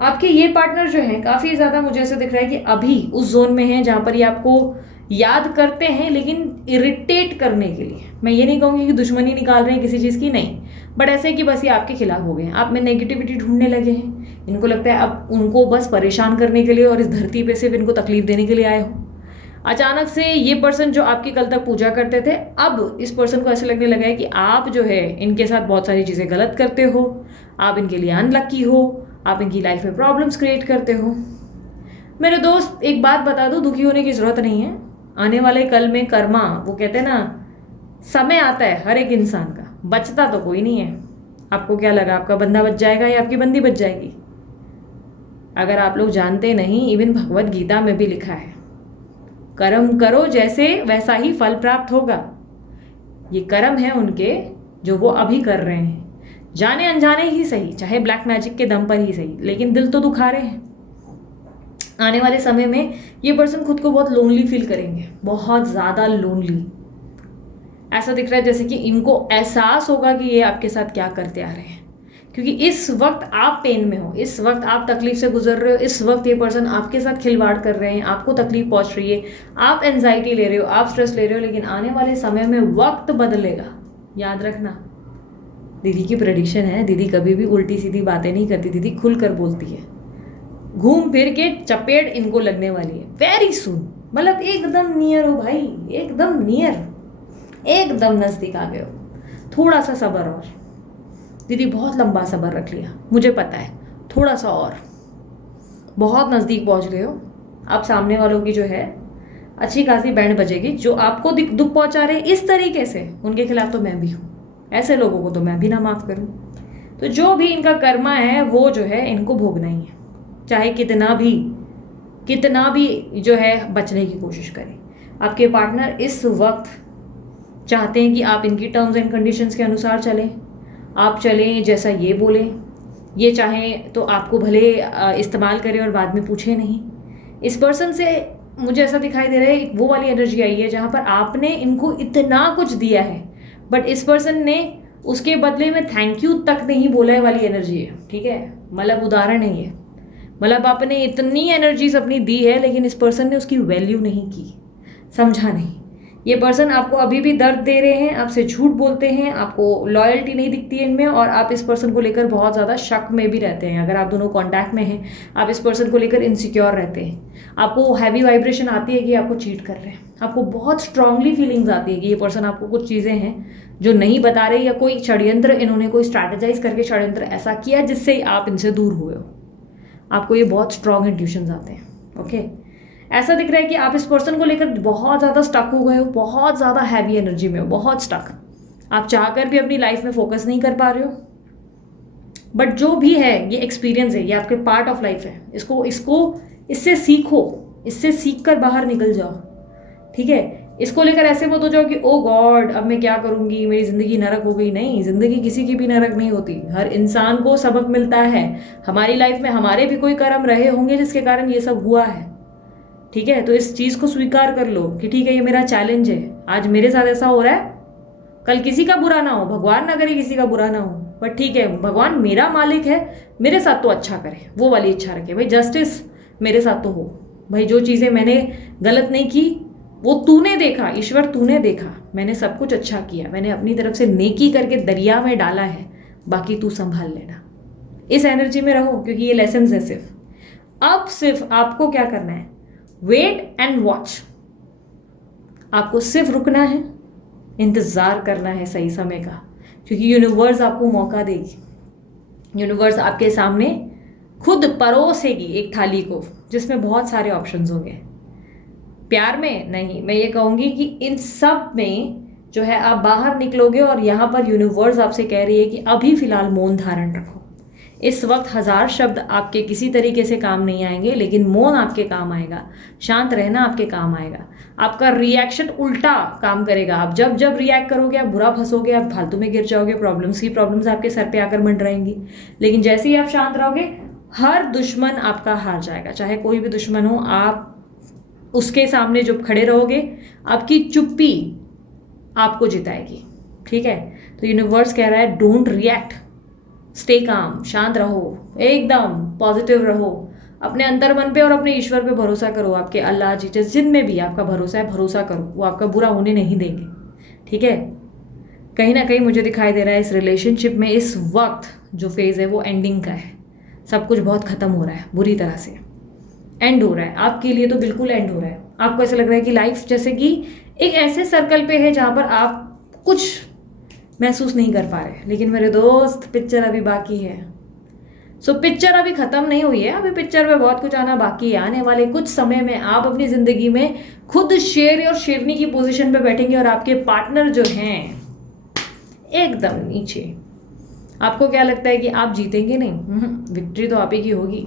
आपके ये पार्टनर जो है काफ़ी ज़्यादा मुझे ऐसे दिख रहा है कि अभी उस जोन में है जहाँ पर ये आपको याद करते हैं, लेकिन इरिटेट करने के लिए। मैं ये नहीं कहूँगी कि दुश्मनी निकाल रहे हैं किसी चीज़ की, नहीं, बट ऐसे कि बस ये आपके खिलाफ हो गए हैं, आप में नेगेटिविटी ढूंढने लगे हैं। इनको लगता है अब उनको बस परेशान करने के लिए और इस धरती पे सिर्फ इनको तकलीफ देने के लिए आए हो। अचानक से ये पर्सन जो आपकी कल तक पूजा करते थे, अब इस पर्सन को ऐसे लगने लगा है कि आप जो है इनके साथ बहुत सारी चीज़ें गलत करते हो, आप इनके लिए अनलक्की हो, आप इनकी लाइफ में प्रॉब्लम्स क्रिएट करते हो। मेरे दोस्त, एक बात बता दो, दुखी होने की ज़रूरत नहीं है। आने वाले कल में कर्मा, वो कहते हैं ना, समय आता है हर एक इंसान का, बचता तो कोई नहीं है। आपको क्या लगा आपका बंदा बच जाएगा या आपकी बंदी बच जाएगी? अगर आप लोग जानते नहीं, इवन भगवत गीता में भी लिखा है, कर्म करो जैसे वैसा ही फल प्राप्त होगा। ये कर्म है उनके जो वो अभी कर रहे हैं, जाने अनजाने ही सही, चाहे ब्लैक मैजिक के दम पर ही सही, लेकिन दिल तो दुखा रहे हैं। आने वाले समय में ये पर्सन खुद को बहुत लोनली फील करेंगे, बहुत ज़्यादा लोनली। ऐसा दिख रहा है जैसे कि इनको एहसास होगा कि ये आपके साथ क्या करते आ रहे हैं, क्योंकि इस वक्त आप पेन में हो, इस वक्त आप तकलीफ से गुजर रहे हो, इस वक्त ये पर्सन आपके साथ खिलवाड़ कर रहे हैं, आपको तकलीफ पहुंच रही है, आप एंजाइटी ले रहे हो, आप स्ट्रेस ले रहे हो। लेकिन आने वाले समय में वक्त बदलेगा, याद रखना। दीदी की प्रेडिक्शन है, दीदी कभी भी उल्टी सीधी बातें नहीं करती, दीदी खुलकर बोलती है। घूम फिर के चपेट इनको लगने वाली है वेरी सून, मतलब एकदम नियर हो भाई, एकदम नियर, एकदम नजदीक आ गए हो। थोड़ा सा सब्र और, दीदी बहुत लंबा सब्र रख लिया, मुझे पता है, थोड़ा सा और, बहुत नज़दीक पहुंच गए हो। आप सामने वालों की जो है अच्छी खासी बैंड बजेगी, जो आपको दुख पहुंचा रहे इस तरीके से, उनके खिलाफ तो मैं भी हूँ, ऐसे लोगों को तो मैं भी ना माफ़ करूँ। तो जो भी इनका कर्मा है वो जो है इनको भोगना ही है, चाहे कितना भी जो है बचने की कोशिश करें। आपके पार्टनर इस वक्त चाहते हैं कि आप इनकी टर्म्स एंड कंडीशंस के अनुसार चलें, आप चलें जैसा ये बोलें। ये चाहें तो आपको भले इस्तेमाल करें और बाद में पूछे नहीं। इस पर्सन से मुझे ऐसा दिखाई दे रहा है, वो वाली एनर्जी आई है जहाँ पर आपने इनको इतना कुछ दिया है, बट इस पर्सन ने उसके बदले में थैंक यू तक नहीं बोला है वाली एनर्जी है, ठीक है? मतलब उदाहरण है ये, मतलब आपने इतनी एनर्जीज अपनी दी है, लेकिन इस पर्सन ने उसकी वैल्यू नहीं की, समझा नहीं। ये पर्सन आपको अभी भी दर्द दे रहे हैं, आपसे झूठ बोलते हैं, आपको लॉयल्टी नहीं दिखती है इनमें, और आप इस पर्सन को लेकर बहुत ज़्यादा शक में भी रहते हैं। अगर आप दोनों कांटेक्ट में हैं, आप इस पर्सन को लेकर इनसिक्योर रहते हैं, आपको हैवी वाइब्रेशन आती है कि आपको चीट कर रहे हैं, आपको बहुत स्ट्रांगली फीलिंग्स आती है कि ये पर्सन आपको कुछ चीज़ें हैं जो नहीं बता रहे, या कोई षड्यंत्र, इन्होंने कोई स्ट्रैटेजाइज करके षड्यंत्र ऐसा किया जिससे आप इनसे दूर हुए हो। आपको ये बहुत स्ट्रांग इंट्यूशंस आते हैं, ओके? ऐसा दिख रहा है कि आप इस पर्सन को लेकर बहुत ज़्यादा स्टक हो गए हो, बहुत ज़्यादा हैवी एनर्जी में हो, बहुत स्टक। आप चाहकर भी अपनी लाइफ में फोकस नहीं कर पा रहे हो, बट जो भी है ये एक्सपीरियंस है, ये आपके पार्ट ऑफ लाइफ है। इससे सीखो, इससे सीख कर बाहर निकल जाओ, ठीक है। इसको लेकर ऐसे मत हो जाओ कि ओ गॉड अब मैं क्या करूंगी, मेरी जिंदगी नरक हो गई। नहीं, जिंदगी किसी की भी नरक नहीं होती, हर इंसान को सबक मिलता है। हमारी लाइफ में हमारे भी कोई कर्म रहे होंगे जिसके कारण ये सब हुआ है, ठीक है। तो इस चीज को स्वीकार कर लो कि ठीक है ये मेरा चैलेंज है, आज मेरे साथ ऐसा हो रहा है, कल किसी का बुरा ना हो, भगवान ना करे किसी का बुरा ना हो, बट ठीक है भगवान मेरा मालिक है, मेरे साथ तो अच्छा करे, वो वाली इच्छा रखे भाई, जस्टिस मेरे साथ तो हो भाई। जो चीजें मैंने गलत नहीं की वो तूने देखा, ईश्वर तूने देखा, मैंने सब कुछ अच्छा किया, मैंने अपनी तरफ से नेकी करके दरिया में डाला है, बाकी तू संभाल लेना। इस एनर्जी में रहो, क्योंकि ये लेसन है सिर्फ। अब सिर्फ आपको क्या करना है, वेट एंड वॉच। आपको सिर्फ रुकना है, इंतजार करना है सही समय का, क्योंकि यूनिवर्स आपको मौका देगी। यूनिवर्स आपके सामने खुद परोसेगी एक थाली को, जिसमें बहुत सारे ऑप्शंस होंगे। प्यार में नहीं, मैं ये कहूंगी कि इन सब में जो है आप बाहर निकलोगे, और यहाँ पर यूनिवर्स आपसे कह रही है कि अभी फिलहाल मौन धारण रखो। इस वक्त 1000 शब्द आपके किसी तरीके से काम नहीं आएंगे, लेकिन मौन आपके काम आएगा, शांत रहना आपके काम आएगा। आपका रिएक्शन उल्टा काम करेगा। आप जब जब रिएक्ट करोगे आप बुरा फंसोगे, आप फालतू में गिर जाओगे, प्रॉब्लम्स आपके सर पे आकर मंडराएंगी। लेकिन जैसे ही आप शांत रहोगे, हर दुश्मन आपका हार जाएगा, चाहे कोई भी दुश्मन हो। आप उसके सामने जब खड़े रहोगे, आपकी चुप्पी आपको जिताएगी, ठीक है। तो यूनिवर्स कह रहा है डोंट रिएक्ट, स्टे काम, शांत रहो, एकदम पॉजिटिव रहो, अपने अंतर मन पे और अपने ईश्वर पे भरोसा करो। आपके अल्लाह जीसस जिनमें भी आपका भरोसा है, भरोसा करो, वो आपका बुरा होने नहीं देंगे, ठीक है। कहीं ना कहीं मुझे दिखाई दे रहा है इस रिलेशनशिप में इस वक्त जो फेज है वो एंडिंग का है। सब कुछ बहुत खत्म हो रहा है, बुरी तरह से एंड हो रहा है, आपके लिए तो बिल्कुल एंड हो रहा है। आपको ऐसा लग रहा है कि लाइफ जैसे कि एक ऐसे सर्कल पे है जहां पर आप कुछ महसूस नहीं कर पा रहे। लेकिन मेरे दोस्त, पिक्चर अभी बाकी है। सो पिक्चर अभी खत्म नहीं हुई है, अभी पिक्चर में बहुत कुछ आना बाकी है। आने वाले कुछ समय में आप अपनी जिंदगी में खुद शेर और शेरनी की पोजीशन पे बैठेंगे, और आपके पार्टनर जो हैं एकदम नीचे। आपको क्या लगता है कि आप जीतेंगे? नहीं, विक्ट्री तो आप ही की होगी।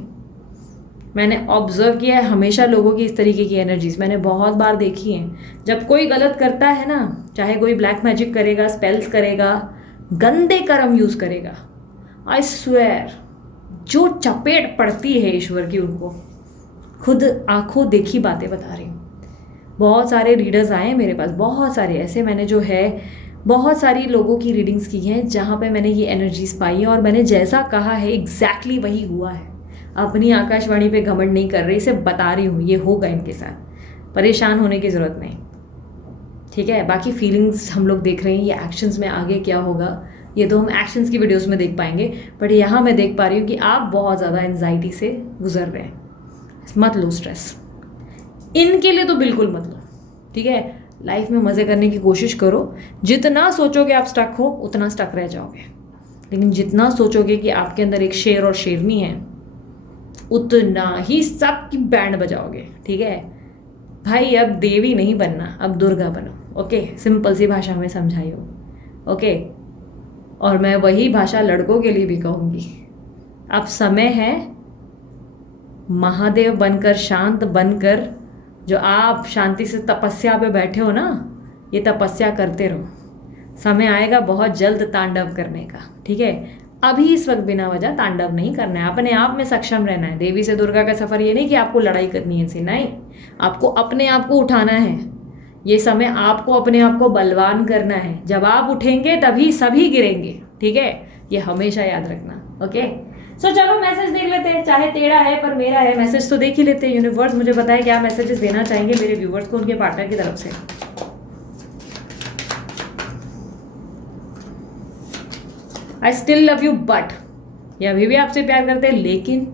मैंने ऑब्जर्व किया है हमेशा लोगों की इस तरीके की एनर्जीज मैंने बहुत बार देखी हैं। जब कोई गलत करता है ना, चाहे कोई ब्लैक मैजिक करेगा, स्पेल्स करेगा, गंदे कर्म यूज करेगा, आई स्वेयर जो चपेट पड़ती है ईश्वर की, उनको खुद आंखों देखी बातें बता रही हूँ। बहुत सारे रीडर्स आए मेरे पास, बहुत सारे ऐसे, मैंने जो है बहुत सारी लोगों की रीडिंग्स की हैं जहाँ पे मैंने ये एनर्जीज पाई है, और मैंने जैसा कहा है एग्जैक्टली वही हुआ है। अपनी आकाशवाणी पे घमंड नहीं कर रही, इसे बता रही हूँ, ये होगा इनके साथ, परेशान होने की ज़रूरत नहीं, ठीक है। बाकी फीलिंग्स हम लोग देख रहे हैं, ये एक्शंस में आगे क्या होगा ये तो हम एक्शंस की वीडियोस में देख पाएंगे, बट यहाँ मैं देख पा रही हूँ कि आप बहुत ज़्यादा एंजाइटी से गुजर रहे हैं। मत लो स्ट्रेस, इनके लिए तो बिल्कुल मत लो, ठीक है। लाइफ में मज़े करने की कोशिश करो। जितना सोचोगे आप स्टक हो, उतना स्टक रह जाओगे। लेकिन जितना सोचोगे कि आपके अंदर एक शेर और शेरनी है, उतना ही सबकी बैंड बजाओगे, ठीक है भाई। अब देवी नहीं बनना, अब दुर्गा बनो, ओके। सिंपल सी भाषा में समझाई हो, ओके। और मैं वही भाषा लड़कों के लिए भी कहूँगी। अब समय है महादेव बनकर, शांत बनकर, जो आप शांति से तपस्या पे बैठे हो ना, ये तपस्या करते रहो। समय आएगा बहुत जल्द तांडव करने का, ठीक है। अभी इस वक्त बिना वजह तांडव नहीं करना है, अपने आप में सक्षम रहना है। देवी से दुर्गा का सफर ये नहीं कि आपको लड़ाई करनी है, से नहीं, आपको अपने आप को उठाना है। ये समय आपको अपने आप को बलवान करना है। जब आप उठेंगे तभी सभी गिरेंगे, ठीक है। ये हमेशा याद रखना, ओके। सो चलो मैसेज देख लेते हैं, चाहे तेरा है पर मेरा है, मैसेज तो देख ही लेते हैं। यूनिवर्स मुझे बताए क्या मैसेजेस देना चाहेंगे मेरे व्यूवर्स को उनके पार्टनर की तरफ से। I still love you but, ये अभी भी आपसे प्यार करते हैं, लेकिन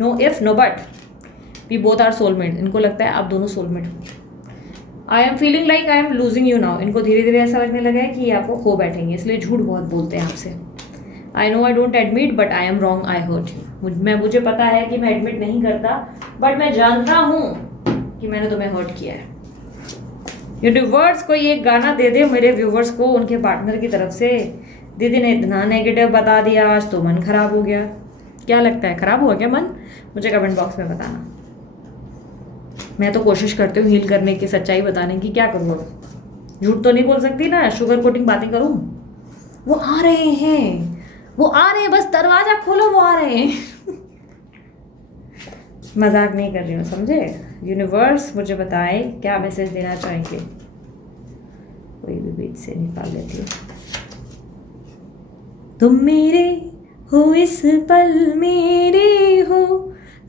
no if no but, we both are soulmate. इनको लगता है आप दोनों सोलमेट हो। I am feeling like I am losing you now, इनको धीरे धीरे ऐसा लगने लगा है कि ये आपको खो बैठेंगे, इसलिए झूठ बहुत बोलते हैं आपसे। I know I don't admit but I am wrong, I hurt you. मुझे पता है कि मैं एडमिट नहीं करता, बट मैं जानता हूँ कि मैंने तुम्हें हर्ट किया है। यूनिवर्स को ये गाना दे दे मेरे व्यूवर्स को उनके पार्टनर की तरफ से, दीदी ने इतना नेगेटिव बता दिया, आज तो मन खराब हो गया। क्या लगता है, खराब हुआ क्या मन? मुझे कमेंट बॉक्स में बताना। मैं तो कोशिश करती हूँ हील करने की, सच्चाई बताने की। क्या करूँ अब, झूठ तो नहीं बोल सकती ना, शुगर कोटिंग बातें करूँ। वो आ रहे हैं, वो आ रहे हैं, बस दरवाजा खोलो, वो आ रहे हैं। मजाक नहीं कर रही हूँ, समझे? यूनिवर्स मुझे बताए क्या मैसेज देना चाहेंगे। कोई भी बीच से निकाल लेती हूँ। तुम मेरे हो इस पल, मेरे हो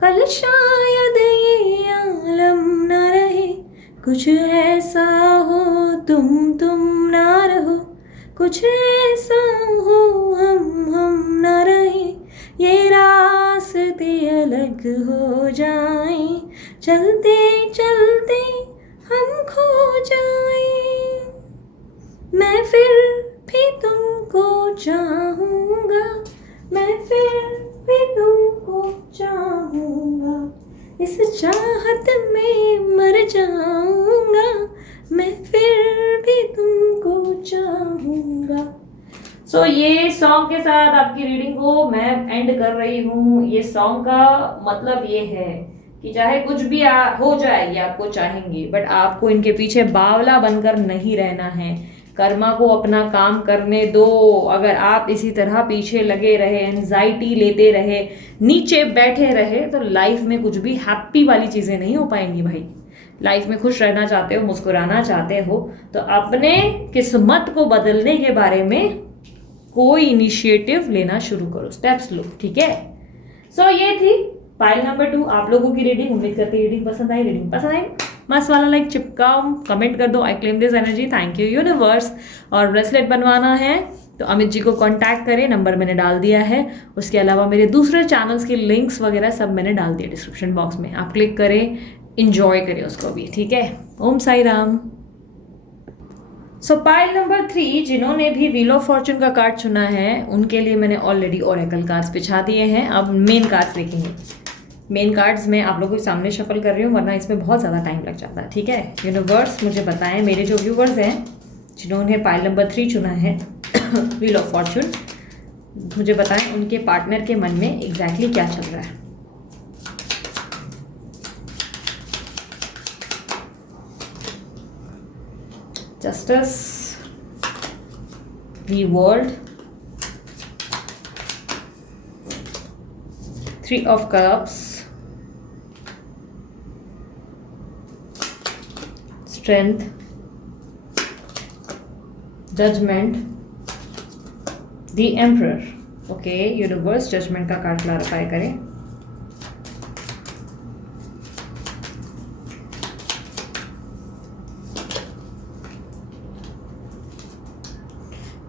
कल, शायद ये आलम न रहे। कुछ ऐसा हो तुम ना रहो, कुछ ऐसा हो हम न रहे। ये रास्ते अलग हो जाएं, चलते चलते हम खो जाएं। मैं फिर भी तुमको चाहूँगा, मैं फिर भी तुमको चाहूँगा, इस चाहत में मर जाऊँगा, मैं फिर भी तुमको चाहूँगा। सो ये सॉन्ग के साथ आपकी रीडिंग को मैं एंड कर रही हूँ। ये सॉन्ग का मतलब ये है कि चाहे कुछ भी हो जाए, ये आपको चाहेंगे, बट आपको इनके पीछे बावला बनकर नहीं रहना है। कर्मा को अपना काम करने दो। अगर आप इसी तरह पीछे लगे रहे, एंजाइटी लेते रहे, नीचे बैठे रहे, तो लाइफ में कुछ भी हैप्पी वाली चीजें नहीं हो पाएंगी भाई। लाइफ में खुश रहना चाहते हो, मुस्कुराना चाहते हो, तो अपने किस्मत को बदलने के बारे में कोई इनिशिएटिव लेना शुरू करो, स्टेप्स लो, ठीक है? सो ये थी फाइल नंबर 2 आप लोगों की रीडिंग। उम्मीद करती रीडिंग पसंद आई। रीडिंग पसंद आई मस्त वाला लाइक चिपकाओ, कमेंट कर दो, I claim this energy, thank you universe. और ब्रेसलेट बनवाना है तो अमित जी को कांटेक्ट करें, नंबर मैंने डाल दिया है। उसके अलावा मेरे दूसरे चैनल्स के लिंक्स वगैरह सब मैंने डाल दिया डिस्क्रिप्शन बॉक्स में, आप क्लिक करें, इंजॉय करें उसको भी, ठीक है? Om Sai Ram. So pile number 3 जिन्होंने भी व्हील ऑफ फॉर्चून का कार्ड चुना है, उनके लिए मैंने ऑलरेडी ओरेकल कार्ड्स बिछा दिए हैं। अब मेन कार्ड्स देखेंगे। मेन कार्ड्स मैं आप लोगों के सामने शफल कर रही हूँ, वरना इसमें बहुत ज़्यादा टाइम लग जाता है, ठीक है? यूनिवर्स मुझे बताएं, मेरे जो व्यूवर्स हैं जिन्होंने पाइल नंबर 3 चुना है व्हील ऑफ फॉर्चून, मुझे बताएं उनके पार्टनर के मन में एग्जैक्टली क्या चल रहा है। Justice, the World, 3 of Cups, Strength, Judgment, the Emperor. Okay, universe judgment का कार्ड क्लैरिफाई करें।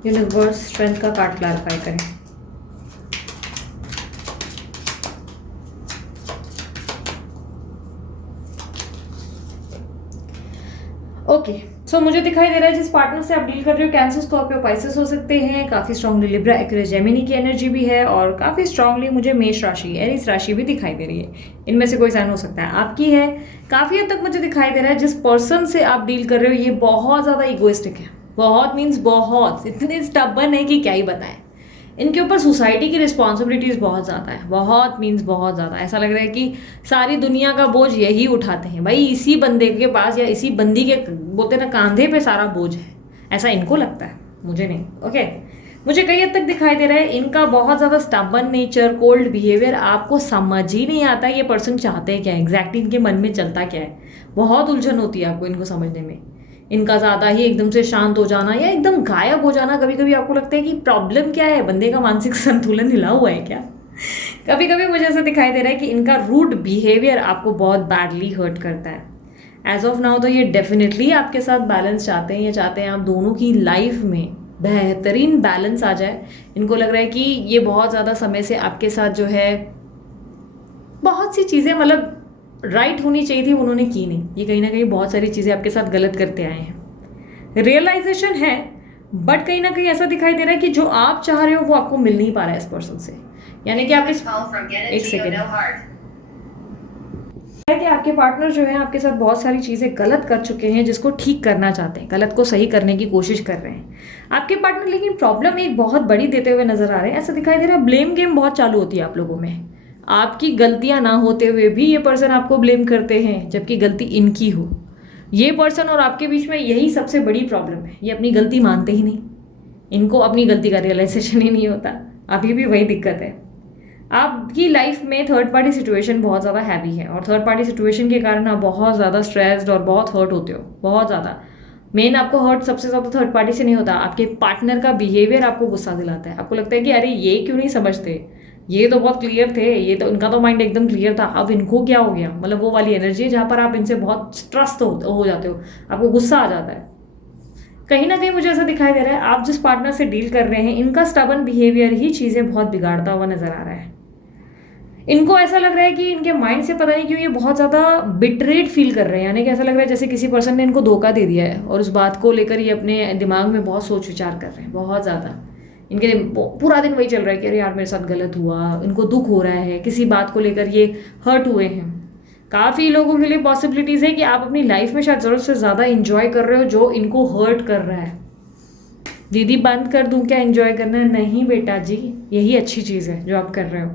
यूनिवर्स स्ट्रेंथ का कार्ड क्लैरिफाई करें। ओके, सो मुझे दिखाई दे रहा है जिस पार्टनर से आप डील कर रहे हो, कैंसर, स्कॉर्पियो, पाइसेस हो सकते हैं। काफी स्ट्रांगली लिब्रा, एक्वेरियस, जेमिनी की एनर्जी भी है, और काफी स्ट्रांगली मुझे मेष राशि, एरीज राशि भी दिखाई दे रही है। इनमें से कोई साइन हो सकता है आपकी है। काफी हद तक मुझे दिखाई दे रहा है जिस पर्सन से आप डील कर रहे हो ये बहुत ज्यादा इगोइस्टिक है। बहुत मीन्स बहुत, इतने स्टबर्न है कि क्या ही बताएं। इनके ऊपर सोसाइटी की रिस्पॉन्सिबिलिटीज बहुत ज़्यादा है, बहुत मीन्स बहुत ज़्यादा। ऐसा लग रहा है कि सारी दुनिया का बोझ यही उठाते हैं भाई, इसी बंदे के पास या इसी बंदी के बोलते ना कांधे पे सारा बोझ है, ऐसा इनको लगता है, मुझे नहीं। ओके, मुझे कई हद तक दिखाई दे रहा है इनका बहुत ज़्यादा स्टबर्न नेचर, कोल्ड बिहेवियर। आपको समझ ही नहीं आता ये पर्सन चाहते हैं क्या, एग्जैक्टली इनके मन में चलता क्या है। बहुत उलझन होती है आपको इनको समझने में। इनका ज़्यादा ही एकदम से शांत हो जाना या एकदम गायब हो जाना, कभी कभी आपको लगता है कि प्रॉब्लम क्या है, बंदे का मानसिक संतुलन हिला हुआ है क्या। कभी कभी मुझे ऐसा दिखाई दे रहा है कि इनका रूड बिहेवियर आपको बहुत बैडली हर्ट करता है। एज ऑफ नाउ तो ये डेफिनेटली आपके साथ बैलेंस चाहते हैं, या चाहते हैं आप दोनों की लाइफ में बेहतरीन बैलेंस आ जाए। इनको लग रहा है कि ये बहुत ज़्यादा समय से आपके साथ जो है बहुत सी चीज़ें मतलब राइट होनी चाहिए थी, उन्होंने की नहीं। ये कहीं ना कहीं बहुत सारी चीज़ें आपके साथ गलत करते आए हैं। रियलाइजेशन है, बट कहीं ना कहीं ऐसा दिखाई दे रहा है कि जो आप चाह रहे हो वो आपको मिल नहीं पा रहा है इस पर्सन से। यानी कि आप एक सेकेंड, है कि आपके पार्टनर जो है आपके साथ बहुत सारी चीज़ें गलत कर चुके हैं जिसको ठीक करना चाहते हैं, गलत को सही करने की कोशिश कर रहे हैं आपके पार्टनर। लेकिन प्रॉब्लम एक बहुत बड़ी देते हुए नजर आ रहे हैं। ऐसा दिखाई दे रहा है ब्लेम गेम बहुत चालू होती है आप लोगों में। आपकी गलतियां ना होते हुए भी ये पर्सन आपको ब्लेम करते हैं जबकि गलती इनकी हो। ये पर्सन और आपके बीच में यही सबसे बड़ी प्रॉब्लम है, ये अपनी गलती मानते ही नहीं। इनको अपनी गलती का रियलाइजेशन ही नहीं होता। अभी भी वही दिक्कत है। आपकी लाइफ में थर्ड पार्टी सिचुएशन बहुत ज़्यादा हैवी है और थर्ड पार्टी सिचुएशन के कारण आप बहुत ज़्यादा स्ट्रेस्ड और बहुत हर्ट होते हो, बहुत ज़्यादा। मेन आपको हर्ट सबसे ज़्यादा थर्ड पार्टी से नहीं होता, आपके पार्टनर का बिहेवियर आपको गुस्सा दिलाता है। आपको लगता है कि अरे ये क्यों नहीं समझते, ये तो बहुत क्लियर थे, ये तो इनका तो माइंड एकदम क्लियर था, अब इनको क्या हो गया। मतलब वो वाली एनर्जी है जहाँ पर आप इनसे बहुत स्ट्रेस हो जाते हो, आपको गुस्सा आ जाता है। कहीं ना कहीं मुझे ऐसा दिखाई दे रहा है आप जिस पार्टनर से डील कर रहे हैं इनका स्टबन बिहेवियर ही चीज़ें बहुत बिगाड़ता हुआ नजर आ रहा है। इनको ऐसा लग रहा है कि इनके माइंड से पता नहीं क्यों ये बहुत ज़्यादा बिटरेट फील कर रहे हैं, यानी कि ऐसा लग रहा है जैसे किसी पर्सन ने इनको धोखा दे दिया है और उस बात को लेकर ये अपने दिमाग में बहुत सोच विचार कर रहे हैं, बहुत ज़्यादा। इनके पूरा दिन वही चल रहा है कि अरे यार मेरे साथ गलत हुआ, इनको दुख हो रहा है, किसी बात को लेकर ये हर्ट हुए हैं। काफ़ी लोगों के लिए पॉसिबिलिटीज़ है कि आप अपनी लाइफ में शायद ज़रूरत से ज़्यादा इंजॉय कर रहे हो जो इनको हर्ट कर रहा है। दीदी बंद कर दूं क्या इंजॉय करना? नहीं बेटा जी, यही अच्छी चीज़ है जो आप कर रहे हो।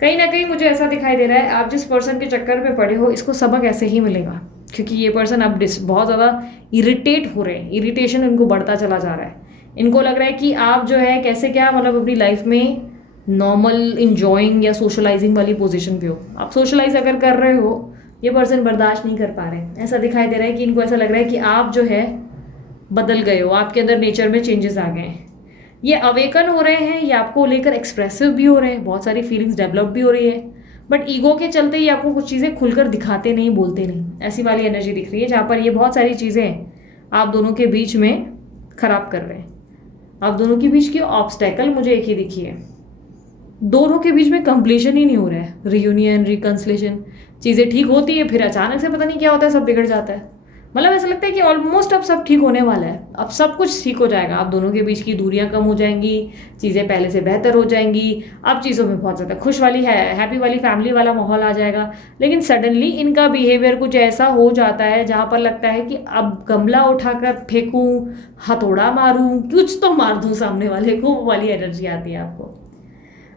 कहीं ना कहीं मुझे ऐसा दिखाई दे रहा है आप जिस पर्सन के चक्कर में पड़े हो इसको सबक ऐसे ही मिलेगा, क्योंकि ये पर्सन अब बहुत ज़्यादा इरिटेट हो रहे हैं, इरिटेशन इनको बढ़ता चला जा रहा है। इनको लग रहा है कि आप जो है कैसे क्या मतलब अपनी लाइफ में नॉर्मल इंजॉइंग या सोशलाइजिंग वाली पोजीशन पे हो। आप सोशलाइज अगर कर रहे हो ये पर्सन बर्दाश्त नहीं कर पा रहे। ऐसा दिखाई दे रहा है कि इनको ऐसा लग रहा है कि आप जो है बदल गए हो, आपके अंदर नेचर में चेंजेस आ गए हैं। ये अवेकन हो रहे हैं, ये आपको लेकर एक्सप्रेसिव भी हो रहे हैं, बहुत सारी फीलिंग्स डेवलप भी हो रही है। बट ईगो के चलते ये आपको कुछ चीज़ें खुलकर दिखाते नहीं, बोलते नहीं। ऐसी वाली एनर्जी दिख रही है जहाँ पर ये बहुत सारी चीज़ें आप दोनों के बीच में खराब कर रहे हैं। आप दोनों के बीच की ऑब्स्टेकल मुझे एक ही दिखी है, दोनों के बीच में कंप्लीशन ही नहीं हो रहा है। रियूनियन, रिकंसलेशन, चीज़ें ठीक होती है फिर अचानक से पता नहीं क्या होता है, सब बिगड़ जाता है। मतलब ऐसा लगता है कि ऑलमोस्ट अब सब ठीक होने वाला है, अब सब कुछ ठीक हो जाएगा, आप दोनों के बीच की दूरियां कम हो जाएंगी, चीज़ें पहले से बेहतर हो जाएंगी, अब चीज़ों में बहुत ज़्यादा खुश वाली है हैप्पी वाली फैमिली वाला माहौल आ जाएगा। लेकिन सडनली इनका बिहेवियर कुछ ऐसा हो जाता है जहाँ पर लगता है कि अब गमला उठाकर फेंकूं, हथौड़ा मारूं, कुछ तो मार दूं सामने वाले को, वो वाली एनर्जी आती है आपको।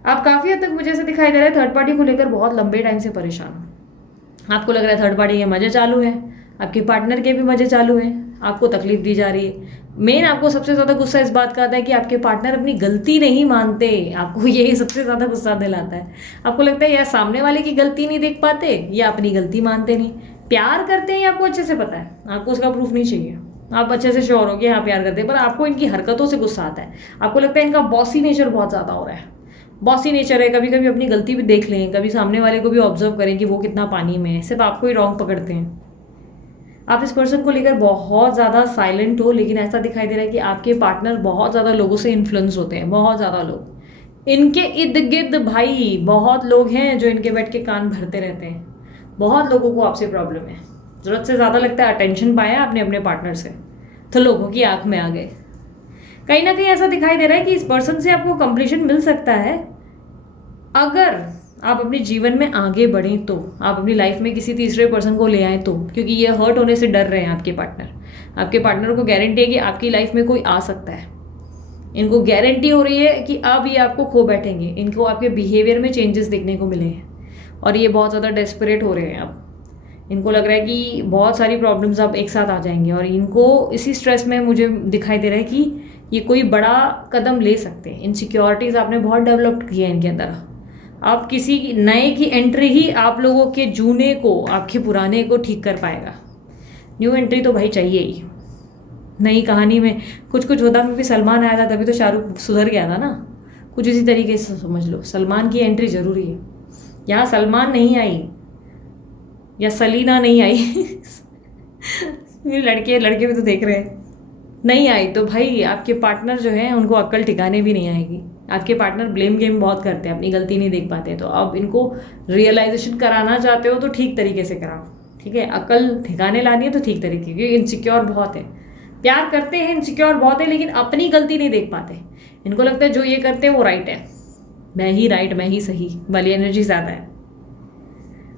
आप काफ़ी हद तक मुझे ऐसे दिखाई दे रहा है थर्ड पार्टी को लेकर बहुत लंबे टाइम से परेशान हो। आपको लग रहा है थर्ड पार्टी के मजे चालू है, आपके पार्टनर के भी मजे चालू हैं, आपको तकलीफ दी जा रही है। मेन आपको सबसे ज़्यादा गुस्सा इस बात का आता है कि आपके पार्टनर अपनी गलती नहीं मानते, आपको यही सबसे ज़्यादा गुस्सा दिलाता है। आपको लगता है यार सामने वाले की गलती नहीं देख पाते या अपनी गलती मानते नहीं। प्यार करते हैं ये आपको अच्छे से पता है, आपको उसका प्रूफ नहीं चाहिए, आप अच्छे से श्योर हो कि हाँ प्यार करते हैं, पर आपको इनकी हरकतों से गुस्सा आता है। आपको लगता है इनका बॉसी नेचर बहुत ज़्यादा हो रहा है, बॉसी नेचर है। कभी कभी अपनी गलती भी देख लें, कभी सामने वाले को भी ऑब्जर्व करें कि वो कितना पानी में है, सिर्फ आपको ही रॉन्ग पकड़ते हैं। आप इस पर्सन को लेकर बहुत ज़्यादा साइलेंट हो, लेकिन ऐसा दिखाई दे रहा है कि आपके पार्टनर बहुत ज़्यादा लोगों से इन्फ्लुएंस होते हैं, बहुत ज़्यादा लोग इनके इर्द गिर्द। भाई बहुत लोग हैं जो इनके बैठ के कान भरते रहते हैं, बहुत लोगों को आपसे प्रॉब्लम है। ज़रूरत से ज़्यादा लगता है अटेंशन पाया आपने अपने पार्टनर से तो लोगों की आंख में आ गए। कहीं ना कहीं ऐसा दिखाई दे रहा है कि इस पर्सन से आपको कंप्लीशन मिल सकता है अगर आप अपने जीवन में आगे बढ़ें, तो आप अपनी लाइफ में किसी तीसरे पर्सन को ले आए तो, क्योंकि ये हर्ट होने से डर रहे हैं आपके पार्टनर। आपके पार्टनर को गारंटी है कि आपकी लाइफ में कोई आ सकता है, इनको गारंटी हो रही है कि अब ये आपको खो बैठेंगे, इनको आपके बिहेवियर में चेंजेस देखने को मिले हैं और ये बहुत ज़्यादा डेस्परेट हो रहे हैं। अब इनको लग रहा है कि बहुत सारी प्रॉब्लम्स अब एक साथ आ जाएंगे और इनको इसी स्ट्रेस में मुझे दिखाई दे रहा है कि ये कोई बड़ा कदम ले सकते हैं। इनसिक्योरिटीज़ आपने बहुत डेवलप की है इनके अंदर। अब किसी नए की एंट्री ही आप लोगों के जूने को, आपके पुराने को ठीक कर पाएगा। न्यू एंट्री तो भाई चाहिए ही। नई कहानी में कुछ कुछ होता में भी सलमान आया था तभी तो शाहरुख सुधर गया था ना, कुछ इसी तरीके से समझ लो। सलमान की एंट्री जरूरी है। यहाँ सलमान नहीं आई या सलीना नहीं आई लड़के भी तो देख रहे हैं, नहीं आई तो भाई आपके पार्टनर जो है उनको अक्ल ठिकाने भी नहीं आएगी। आपके पार्टनर ब्लेम गेम बहुत करते हैं, अपनी गलती नहीं देख पाते। तो अब इनको रियलाइजेशन कराना चाहते हो तो ठीक तरीके से कराओ, ठीक है। अक्ल ठिकाने लानी है तो ठीक तरीके, क्योंकि इनसिक्योर बहुत है, प्यार करते हैं, इनसिक्योर बहुत है, लेकिन अपनी गलती नहीं देख पाते। इनको लगता है जो ये करते हैं वो राइट है, मैं ही राइट, मैं ही सही वाली एनर्जी ज़्यादा है।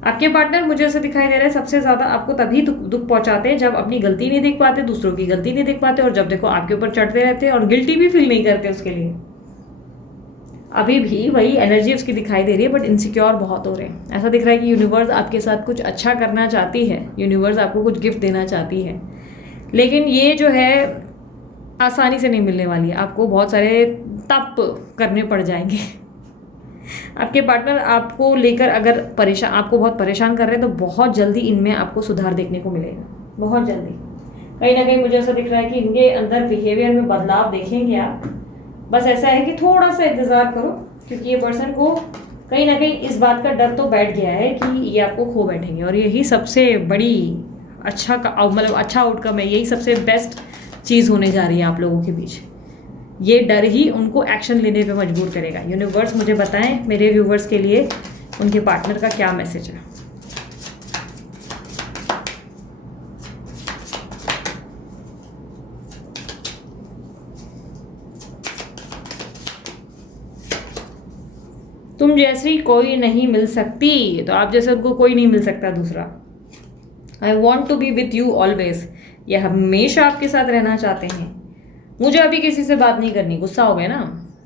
आपके पार्टनर मुझे ऐसा दिखाई दे रहा है सबसे ज़्यादा आपको तभी दुख पहुंचाते हैं जब अपनी गलती नहीं देख पाते, दूसरों की गलती नहीं देख पाते, और जब देखो आपके ऊपर चढ़ते रहते हैं और गिल्टी भी फील नहीं करते उसके लिए। अभी भी वही एनर्जी उसकी दिखाई दे रही है, बट इनसिक्योर बहुत हो रहे हैं। ऐसा दिख रहा है कि यूनिवर्स आपके साथ कुछ अच्छा करना चाहती है, यूनिवर्स आपको कुछ गिफ्ट देना चाहती है, लेकिन ये जो है आसानी से नहीं मिलने वाली है। आपको बहुत सारे तप करने पड़ जाएंगे। आपके पार्टनर आपको लेकर अगर आपको बहुत परेशान कर रहे हैं तो बहुत जल्दी इनमें आपको सुधार देखने को मिलेगा, बहुत जल्दी। कहीं ना कहीं मुझे ऐसा दिख रहा है कि इनके अंदर बिहेवियर में बदलाव देखेंगे आप। बस ऐसा है कि थोड़ा सा इंतजार करो, क्योंकि ये पर्सन को कहीं ना कहीं इस बात का डर तो बैठ गया है कि ये आपको खो बैठेंगे, और यही सबसे बड़ी मतलब अच्छा आउटकम है, यही सबसे बेस्ट चीज़ होने जा रही है आप लोगों के बीच। ये डर ही उनको एक्शन लेने पे मजबूर करेगा। यूनिवर्स मुझे बताएं मेरे व्यूवर्स के लिए उनके पार्टनर का क्या मैसेज है। तुम जैसी कोई नहीं मिल सकती, तो आप जैसे उनको कोई नहीं मिल सकता दूसरा। I want to be with you always, ये हमेशा आपके साथ रहना चाहते हैं। मुझे अभी किसी से बात नहीं करनी। गुस्सा हो गए ना,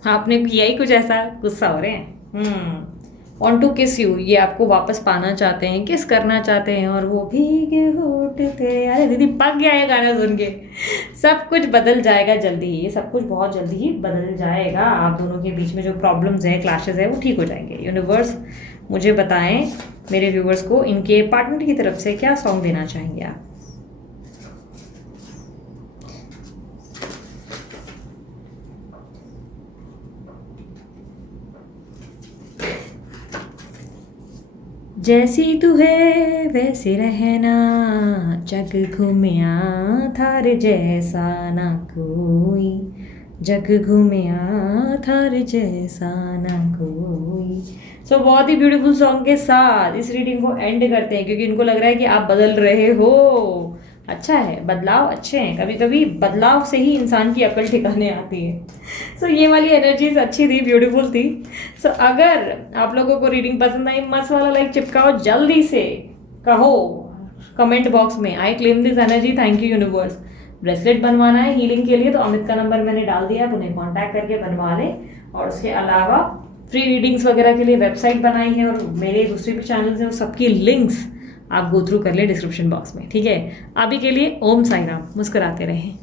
आपने किया ही कुछ ऐसा, गुस्सा हो रहे हैं। वॉन्ट टू किस यू, ये आपको वापस पाना चाहते हैं, किस करना चाहते हैं, और वो भीगे होठ थे। अरे दीदी पक गया है गाना सुन के। सब कुछ बदल जाएगा जल्दी ही, ये सब कुछ बहुत जल्दी ही बदल जाएगा। आप दोनों के बीच में जो प्रॉब्लम्स हैं, क्लैशेस है, वो ठीक हो जाएंगे। यूनिवर्स मुझे बताएं मेरे व्यूवर्स को इनके पार्टनर की तरफ से क्या सॉन्ग देना चाहेंगे आप। जैसी तू है वैसे रहना, जग घूमिया थार जैसा ना कोई, जग घूमिया थार जैसा ना कोई। सो बहुत ही ब्यूटीफुल सॉन्ग के साथ इस रीडिंग को एंड करते हैं, क्योंकि इनको लग रहा है कि आप बदल रहे हो। अच्छा है, बदलाव अच्छे हैं। कभी कभी बदलाव से ही इंसान की अकल ठिकाने आती है। सो ये वाली एनर्जीज अच्छी थी, ब्यूटीफुल थी। सो अगर आप लोगों को रीडिंग पसंद आई, मस्त वाला लाइक चिपकाओ, जल्दी से कहो कमेंट बॉक्स में I claim this energy, thank you universe. Bracelet बनवाना है हीलिंग के लिए तो अमित का नंबर मैंने डाल दिया, आप उन्हें कॉन्टैक्ट करके बनवा लें। और उसके अलावा फ्री रीडिंग्स वगैरह के लिए वेबसाइट बनाई है, और मेरे दूसरे भी चैनल्स हैं, वो सबकी लिंक्स आप गो थ्रू कर ले डिस्क्रिप्शन बॉक्स में, ठीक है। अभी के लिए ओम साई राम, मुस्कुराते रहें।